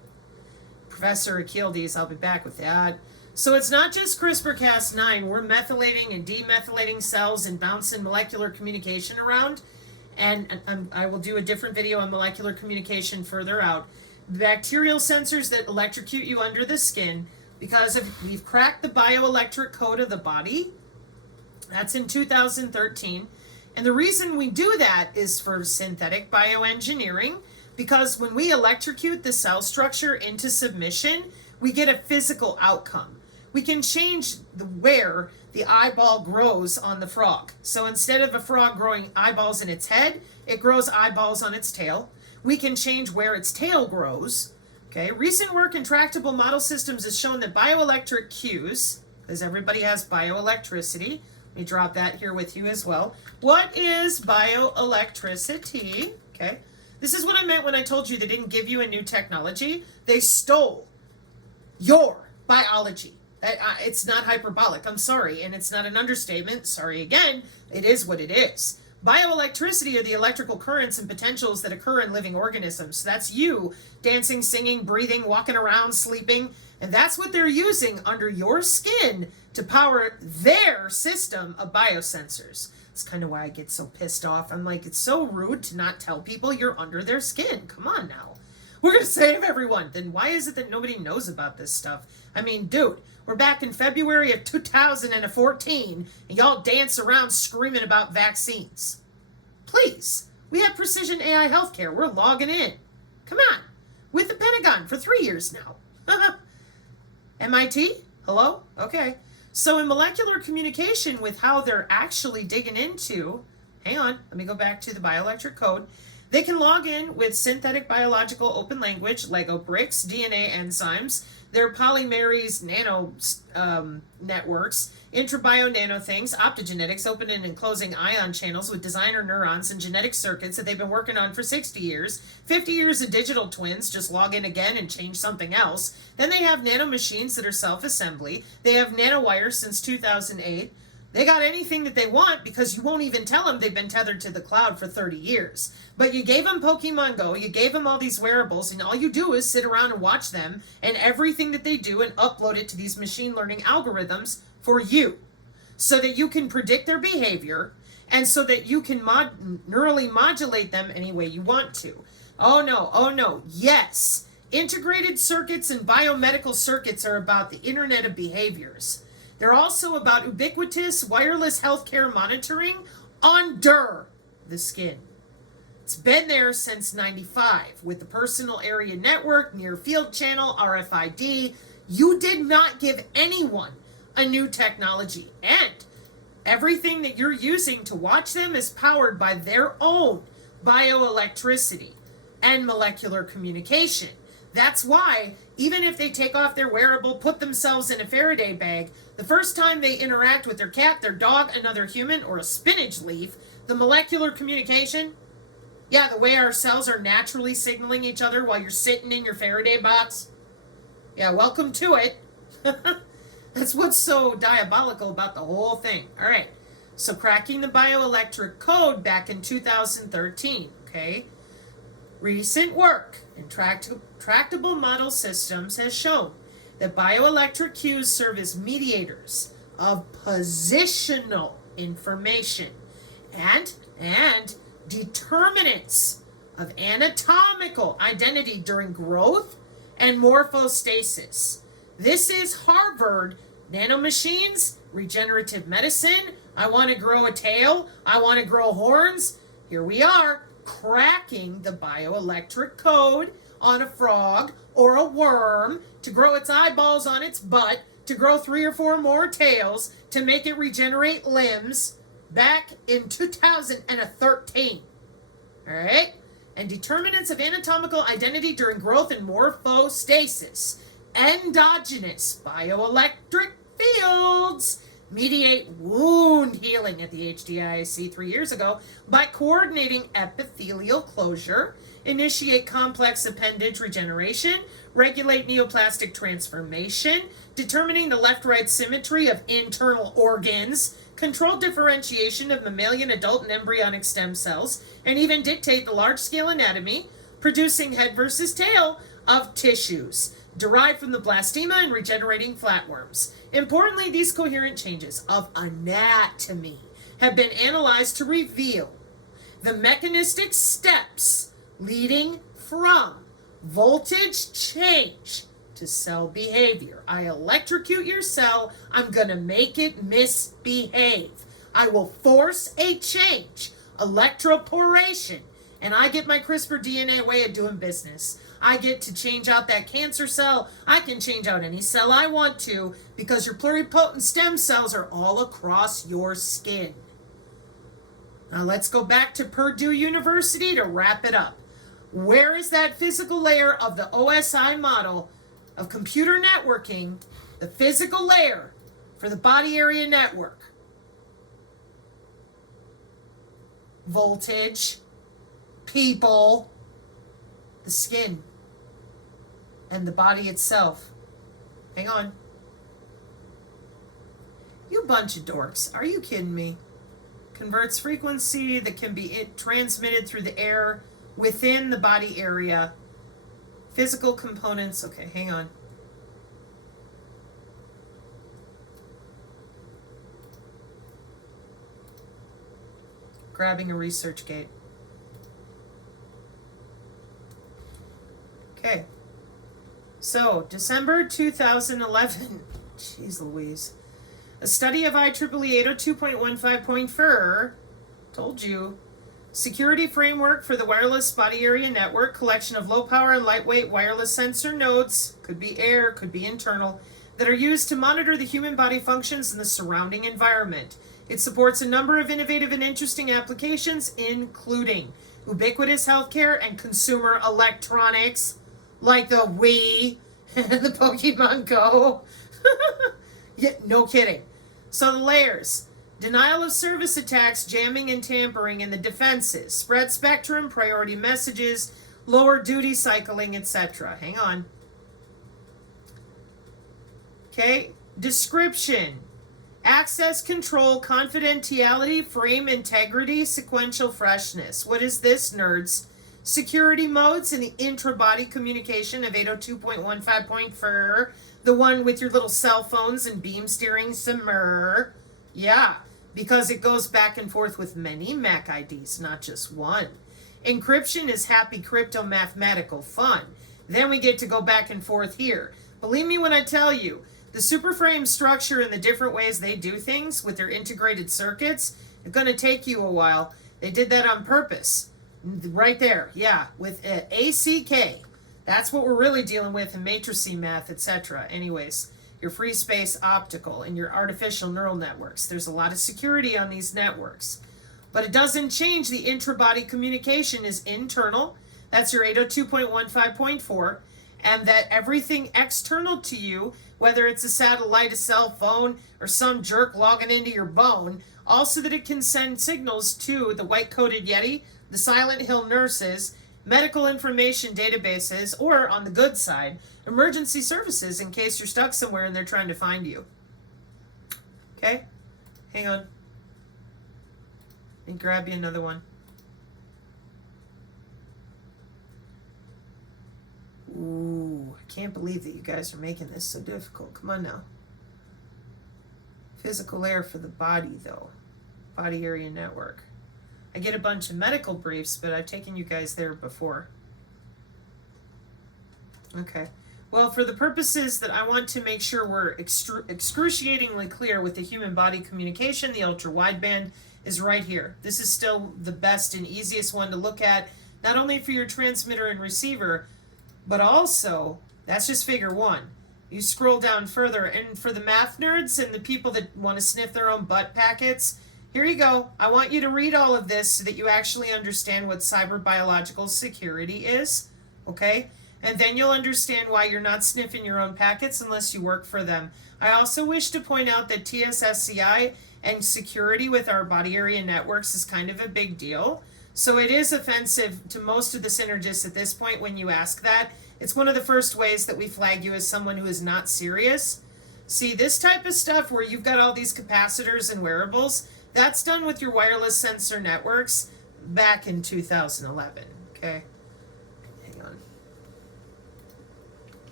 Professor Achildes, I'll be back with that. So it's not just CRISPR-Cas9. We're methylating and demethylating cells and bouncing molecular communication around. And I will do a different video on molecular communication further out. Bacterial sensors that electrocute you under the skin, because we've cracked the bioelectric code of the body. That's in 2013. And the reason we do that is for synthetic bioengineering, because when we electrocute the cell structure into submission, we get a physical outcome. We can change where the eyeball grows on the frog. So instead of a frog growing eyeballs in its head, it grows eyeballs on its tail. We can change where its tail grows. Okay, recent work in tractable model systems has shown that bioelectric cues, because everybody has bioelectricity. Let me drop that here with you as well. What is bioelectricity? Okay, this is what I meant when I told you they didn't give you a new technology. They stole your biology. It's not hyperbolic, I'm sorry, and it's not an understatement. Sorry again, it is what it is. Bioelectricity are the electrical currents and potentials that occur in living organisms. So that's you dancing, singing, breathing, walking around, sleeping, and that's what they're using under your skin to power their system of biosensors. That's kind of why I get so pissed off. I'm like, it's so rude to not tell people you're under their skin. Come on now. We're going to save everyone. Then why is it that nobody knows about this stuff? I mean, dude, we're back in February of 2014, and y'all dance around screaming about vaccines. Please, we have precision AI healthcare. We're logging in. Come on. With the Pentagon for 3 years now. MIT? Hello? Okay. So in molecular communication, with how they're actually digging into, hang on, let me go back to the bioelectric code. They can log in with synthetic biological open language, Lego bricks, DNA enzymes, their polymerase nano networks, intrabio nano things, optogenetics, opening and closing ion channels with designer neurons and genetic circuits that they've been working on for 60 years, 50 years of digital twins, just log in again and change something else. Then they have nano machines that are self-assembly. They have nanowires since 2008. They got anything that they want because you won't even tell them they've been tethered to the cloud for 30 years. But you gave them Pokemon Go, you gave them all these wearables, and all you do is sit around and watch them and everything that they do and upload it to these machine learning algorithms for you, so that you can predict their behavior and so that you can neurally modulate them any way you want to. Oh no, yes. Integrated circuits and biomedical circuits are about the Internet of Behaviors. They're also about ubiquitous wireless healthcare monitoring under the skin. It's been there since 95 with the personal area network, near field channel, RFID. You did not give anyone a new technology, and everything that you're using to watch them is powered by their own bioelectricity and molecular communication. That's why, even if they take off their wearable, put themselves in a Faraday bag, the first time they interact with their cat, their dog, another human, or a spinach leaf, the molecular communication, yeah, the way our cells are naturally signaling each other while you're sitting in your Faraday box, yeah, welcome to it. That's what's so diabolical about the whole thing. All right, so cracking the bioelectric code back in 2013, okay? Recent work in tractable model systems has shown that bioelectric cues serve as mediators of positional information and determinants of anatomical identity during growth and morphostasis. This is Harvard nanomachines, regenerative medicine. I want to grow a tail. I want to grow horns. Here we are, cracking the bioelectric code on a frog or a worm to grow its eyeballs on its butt, to grow 3 or 4 more tails, to make it regenerate limbs back in 2013. All right? And determinants of anatomical identity during growth and morphostasis. Endogenous bioelectric fields mediate wound healing at the HDIC 3 years ago by coordinating epithelial closure, initiate complex appendage regeneration, regulate neoplastic transformation, determining the left-right symmetry of internal organs, control differentiation of mammalian adult and embryonic stem cells, and even dictate the large-scale anatomy, producing head versus tail of tissues derived from the blastema and regenerating flatworms. Importantly, these coherent changes of anatomy have been analyzed to reveal the mechanistic steps leading from voltage change to cell behavior. I electrocute your cell, I'm going to make it misbehave. I will force a change, electroporation, and I get my CRISPR DNA way of doing business. I get to change out that cancer cell. I can change out any cell I want to because your pluripotent stem cells are all across your skin. Now let's go back to Purdue University to wrap it up. Where is that physical layer of the OSI model of computer networking, the physical layer for the body area network? Voltage, people, the skin, and the body itself. Hang on. You bunch of dorks. Are you kidding me? Converts frequency that can be transmitted through the air within the body area. Physical components. Okay, hang on. Grabbing a research gate. Okay. So, December 2011. Jeez Louise. A study of IEEE 802.15.4, told you, security framework for the wireless body area network, collection of low power and lightweight wireless sensor nodes, could be air, could be internal, that are used to monitor the human body functions in the surrounding environment. It supports a number of innovative and interesting applications, including ubiquitous healthcare and consumer electronics, like the Wii and the Pokemon Go. Yeah, no kidding. So the layers: denial of service attacks, jamming and tampering in the defenses, spread spectrum, priority messages, lower duty cycling, etc. Hang on. Okay, description: access control, confidentiality, frame integrity, sequential freshness. What is this, nerds? Security modes in the intra-body communication of 802.15.4, the one with your little cell phones and beam steering simmer. Yeah, because it goes back and forth with many MAC IDs, not just one. Encryption is happy crypto mathematical fun. Then we get to go back and forth here. Believe me when I tell you, the superframe structure and the different ways they do things with their integrated circuits are going to take you a while. They did that on purpose. Right there, yeah, with ACK. That's what we're really dealing with in matrice math, etc. Anyways, your free space optical and your artificial neural networks. There's a lot of security on these networks. But it doesn't change the intra-body communication is internal. That's your 802.15.4. And that everything external to you, whether it's a satellite, a cell phone, or some jerk logging into your bone, also that it can send signals to the white-coated Yeti, the Silent Hill nurses, medical information databases, or on the good side, emergency services in case you're stuck somewhere and they're trying to find you. Okay? Hang on. Let me grab you another one. Ooh, Can't believe that you guys are making this so difficult. Come on now. Physical layer for the body, though. Body area network. I get a bunch of medical briefs, but I've taken you guys there before. Okay. Well, for the purposes that I want to make sure we're excruciatingly clear with the human body communication, the ultra-wideband is right here. This is still the best and easiest one to look at, not only for your transmitter and receiver, but also, that's just figure 1. You scroll down further, and for the math nerds and the people that want to sniff their own butt packets, here you go. I want you to read all of this so that you actually understand what cyber biological security is, okay? And then you'll understand why you're not sniffing your own packets unless you work for them. I also wish to point out that TSSCI and security with our body area networks is kind of a big deal. So it is offensive to most of the synergists at this point when you ask that. It's one of the first ways that we flag you as someone who is not serious. See, this type of stuff where you've got all these capacitors and wearables, that's done with your wireless sensor networks back in 2011, okay? Hang on.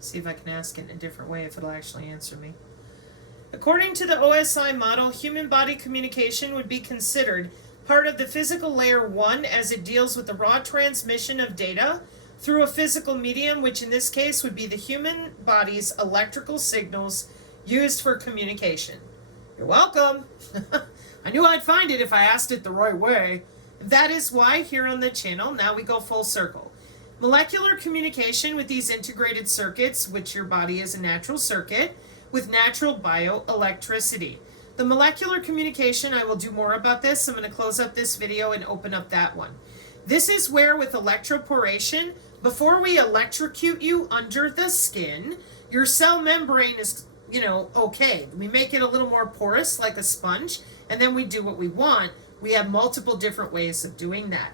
See if I can ask it in a different way, if it'll actually answer me. According to the OSI model, human body communication would be considered part of the physical layer 1 as it deals with the raw transmission of data through a physical medium, which in this case would be the human body's electrical signals used for communication. You're welcome. I knew I'd find it if I asked it the right way. That is why here on the channel, now we go full circle. Molecular communication with these integrated circuits, which your body is a natural circuit, with natural bioelectricity. The molecular communication, I will do more about this. I'm going to close up this video and open up that one. This is where with electroporation, before we electrocute you under the skin, your cell membrane is, okay. We make it a little more porous like a sponge, and then we do what we want. We have multiple different ways of doing that.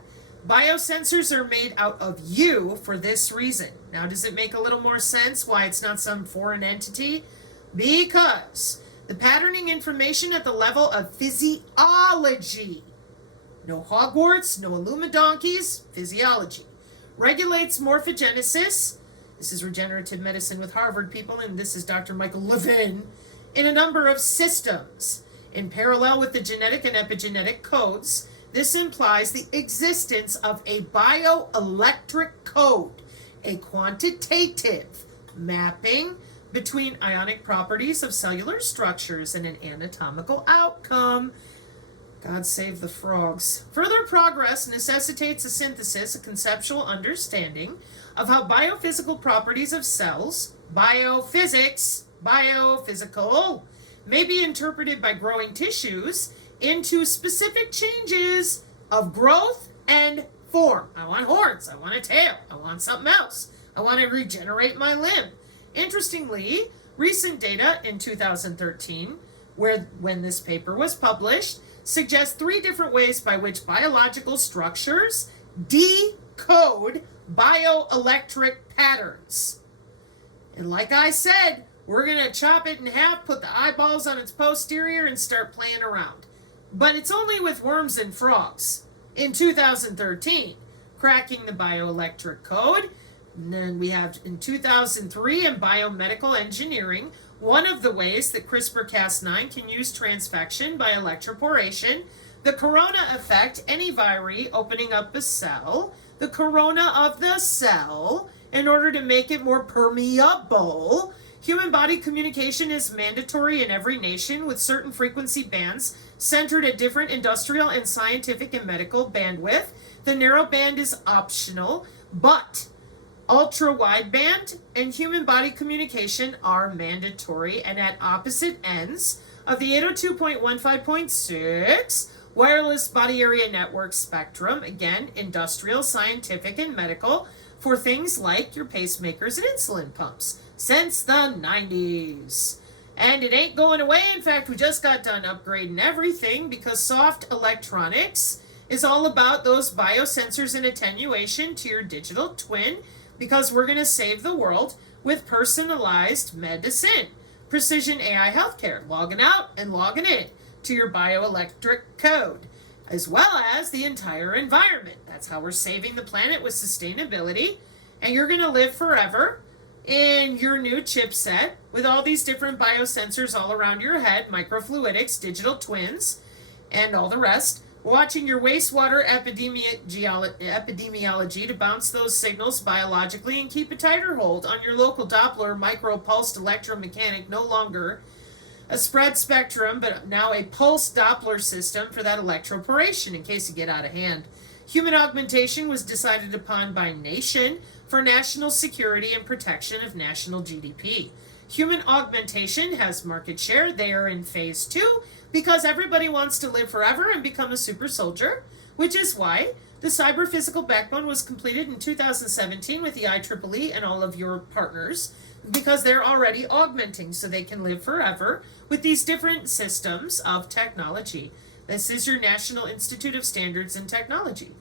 Biosensors are made out of you for this reason. Now, does it make a little more sense why it's not some foreign entity? Because the patterning information at the level of physiology, no Hogwarts, no Illuminadonkeys, physiology, regulates morphogenesis. This is regenerative medicine with Harvard people, and this is Dr. Michael Levin, in a number of systems. In parallel with the genetic and epigenetic codes, this implies the existence of a bioelectric code, a quantitative mapping between ionic properties of cellular structures and an anatomical outcome. God save the frogs. Further progress necessitates a synthesis, a conceptual understanding of how biophysical properties of cells, biophysics, biophysical, may be interpreted by growing tissues into specific changes of growth and form. I want horns, I want a tail, I want something else. I want to regenerate my limb. Interestingly, recent data in 2013, when this paper was published, suggests 3 different ways by which biological structures decode bioelectric patterns. And like I said, we're going to chop it in half, put the eyeballs on its posterior, and start playing around. But it's only with worms and frogs. In 2013, cracking the bioelectric code. And then we have in 2003 in biomedical engineering, one of the ways that CRISPR-Cas9 can use transfection by electroporation, the corona effect, any viri opening up a cell, the corona of the cell, in order to make it more permeable. Human body communication is mandatory in every nation with certain frequency bands centered at different industrial and scientific and medical bandwidth. The narrow band is optional, but ultra-wideband and human body communication are mandatory, and at opposite ends of the 802.15.6 wireless body area network spectrum, again, industrial, scientific, and medical, for things like your pacemakers and insulin pumps, since the 90s. And it ain't going away. In fact, we just got done upgrading everything because soft electronics is all about those biosensors and attenuation to your digital twin, because we're going to save the world with personalized medicine. Precision AI healthcare, logging out and logging in. to your bioelectric code, as well as the entire environment. That's how we're saving the planet with sustainability. And you're going to live forever in your new chipset with all these different biosensors all around your head, microfluidics, digital twins, and all the rest. Watching your wastewater epidemiology to bounce those signals biologically and keep a tighter hold on your local Doppler micro-pulsed electromechanic, no longer a spread spectrum, but now a pulse Doppler system for that electroporation in case you get out of hand. Human augmentation was decided upon by nation for national security and protection of national GDP. Human augmentation has market share. They are in phase 2 because everybody wants to live forever and become a super soldier, which is why the cyber physical backbone was completed in 2017 with the IEEE and all of your partners, because they're already augmenting so they can live forever with these different systems of technology. This is your National Institute of Standards and Technology.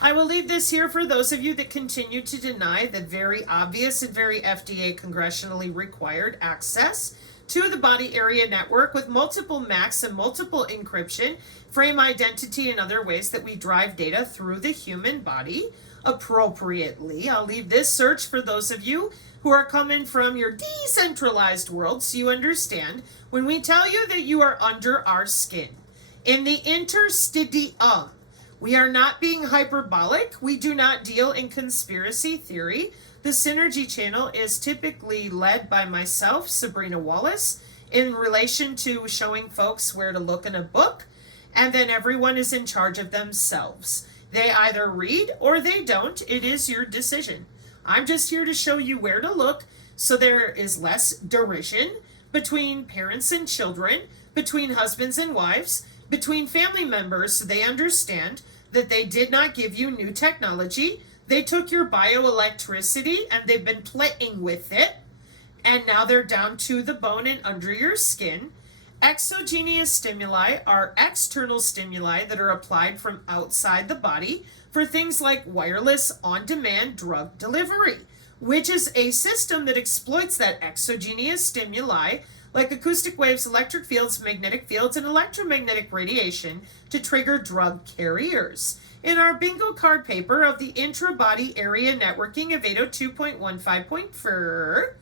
I will leave this here for those of you that continue to deny the very obvious and very FDA congressionally required access to the body area network with multiple MACs and multiple encryption, frame identity, and other ways that we drive data through the human body appropriately. I'll leave this search for those of you who are coming from your decentralized world so you understand when we tell you that you are under our skin. In the interstitium, we are not being hyperbolic. We do not deal in conspiracy theory. The Synergy channel is typically led by myself, Sabrina Wallace, in relation to showing folks where to look in a book, and then everyone is in charge of themselves. They either read or they don't. It is your decision. I'm just here to show you where to look so there is less derision between parents and children, between husbands and wives, between family members, so they understand that they did not give you new technology. They took your bioelectricity and they've been playing with it, and now they're down to the bone and under your skin. Exogenous stimuli are external stimuli that are applied from outside the body for things like wireless on-demand drug delivery, which is a system that exploits that exogenous stimuli like acoustic waves, electric fields, magnetic fields, and electromagnetic radiation to trigger drug carriers. In our bingo card paper of the intra-body area networking of 802.15.4,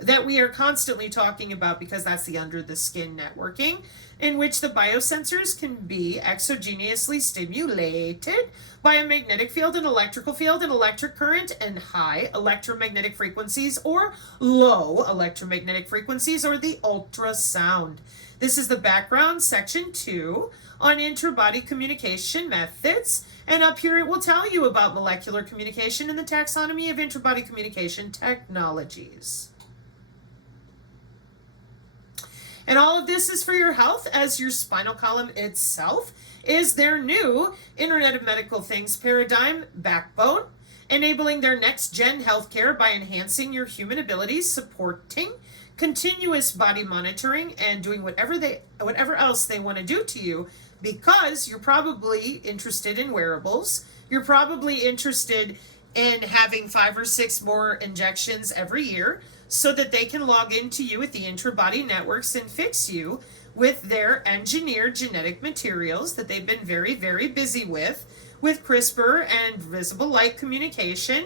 that we are constantly talking about because that's the under the skin networking, in which the biosensors can be exogenously stimulated by a magnetic field, an electrical field, an electric current, and high electromagnetic frequencies or low electromagnetic frequencies, or the ultrasound. This is the background section 2 on intra-body communication methods, and up here it will tell you about molecular communication and the taxonomy of intra-body communication technologies. And all of this is for your health, as your spinal column itself is their new Internet of Medical Things paradigm backbone, enabling their next-gen healthcare by enhancing your human abilities, supporting continuous body monitoring, and doing whatever else they want to do to you, because you're probably interested in wearables. You're probably interested in having 5 or 6 more injections every year, so that they can log into you with the intra-body networks and fix you with their engineered genetic materials that they've been very, very busy with CRISPR and visible light communication,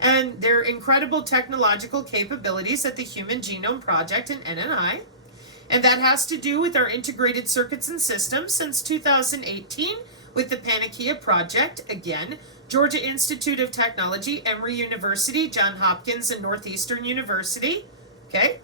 and their incredible technological capabilities at the Human Genome Project and NNI. And that has to do with our integrated circuits and systems since 2018 with the Panacea Project, again, Georgia Institute of Technology, Emory University, Johns Hopkins, and Northeastern University, okay?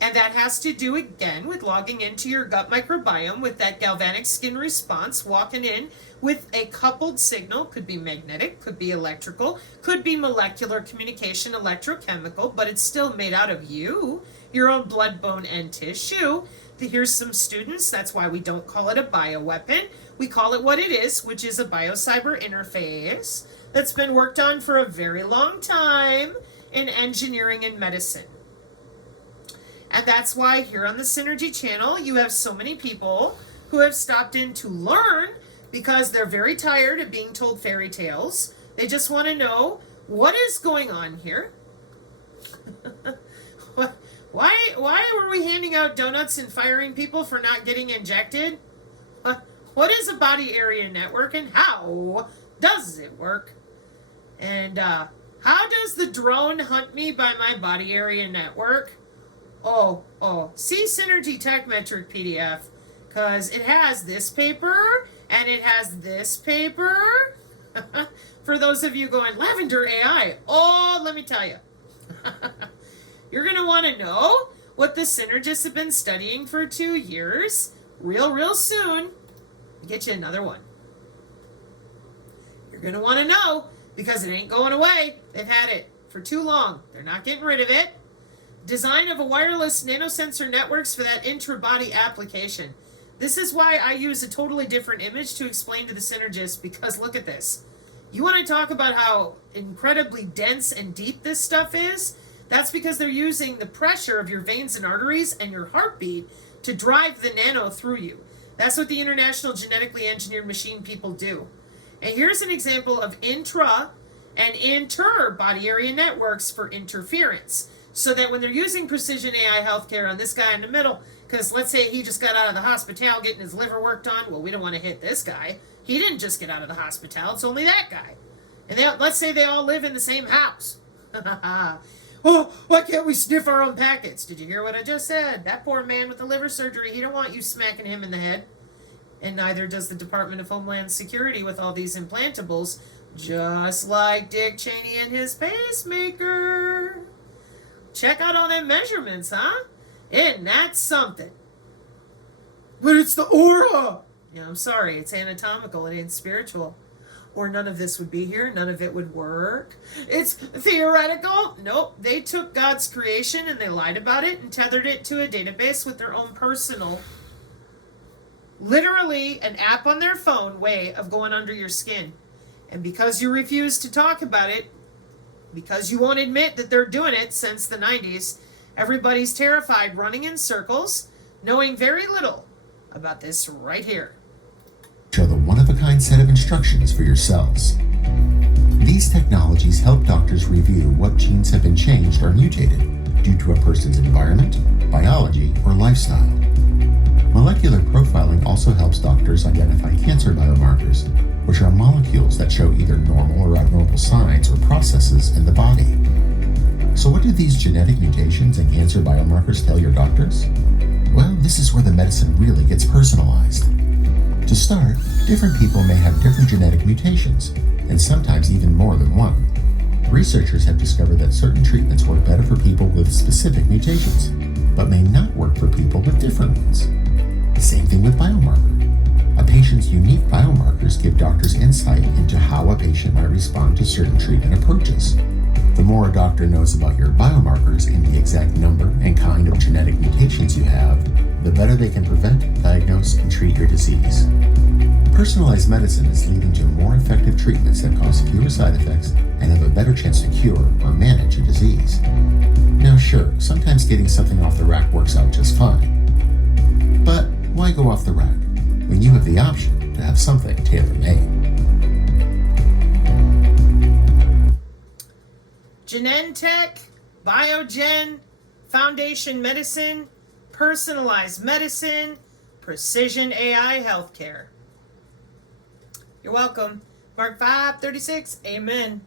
And that has to do, again, with logging into your gut microbiome with that galvanic skin response, walking in with a coupled signal, could be magnetic, could be electrical, could be molecular communication, electrochemical, but it's still made out of you, your own blood, bone, and tissue. Here's some students, that's why we don't call it a bioweapon. We call it what it is, which is a biocyber interface that's been worked on for a very long time in engineering and medicine. And that's why here on the Synergy channel, you have so many people who have stopped in to learn because they're very tired of being told fairy tales. They just want to know what is going on here. Why were we handing out donuts and firing people for not getting injected? What is a body area network and how does it work? And how does the drone hunt me by my body area network? See Synergy Tech Metric PDF, because it has this paper and it has this paper. For those of you going, Lavender AI, let me tell you. You're going to want to know what the synergists have been studying for 2 years. Real soon. I'll get you another one. You're going to want to know because it ain't going away. They've had it for too long. They're not getting rid of it. Design of a wireless nanosensor networks for that intra-body application. This is why I use a totally different image to explain to the synergists, because look at this. You want to talk about how incredibly dense and deep this stuff is? That's because they're using the pressure of your veins and arteries and your heartbeat to drive the nano through you. That's what the International Genetically Engineered Machine people do. And here's an example of intra and inter body area networks for interference. So that when they're using precision AI healthcare on this guy in the middle, because let's say he just got out of the hospital getting his liver worked on, well, we don't want to hit this guy. He didn't just get out of the hospital, it's only that guy. And let's say they all live in the same house. Why can't we sniff our own packets? Did you hear what I just said? That poor man with the liver surgery, he don't want you smacking him in the head. And neither does the Department of Homeland Security with all these implantables, just like Dick Cheney and his pacemaker. Check out all them measurements, huh? Isn't that something? But it's the aura! Yeah, I'm sorry, it's anatomical, it ain't spiritual. Or none of this would be here, none of it would work. It's theoretical. Nope, they took God's creation and they lied about it and tethered it to a database with their own personal, literally an app on their phone way of going under your skin. And because you refuse to talk about it, because you won't admit that they're doing it since the 90s, everybody's terrified, running in circles, knowing very little about this right here. Show the one-of-a-kind set of instructions for your cells. These technologies help doctors review what genes have been changed or mutated due to a person's environment, biology, or lifestyle. Molecular profiling also helps doctors identify cancer biomarkers, which are molecules that show either normal or abnormal signs or processes in the body. So what do these genetic mutations and cancer biomarkers tell your doctors? Well, this is where the medicine really gets personalized. To start, different people may have different genetic mutations, and sometimes even more than one. Researchers have discovered that certain treatments work better for people with specific mutations, but may not work for people with different ones. Same thing with biomarker. A patient's unique biomarkers give doctors insight into how a patient might respond to certain treatment approaches. The more a doctor knows about your biomarkers and the exact number and kind of genetic mutations you have, the better they can prevent, diagnose, and treat your disease. Personalized medicine is leading to more effective treatments that cause fewer side effects and have a better chance to cure or manage a disease. Now sure, sometimes getting something off the rack works out just fine. But why go off the rack when you have the option to have something tailor-made? Genentech, Biogen, Foundation Medicine, Personalized Medicine, Precision AI Healthcare. You're welcome. Mark 5:36. Amen.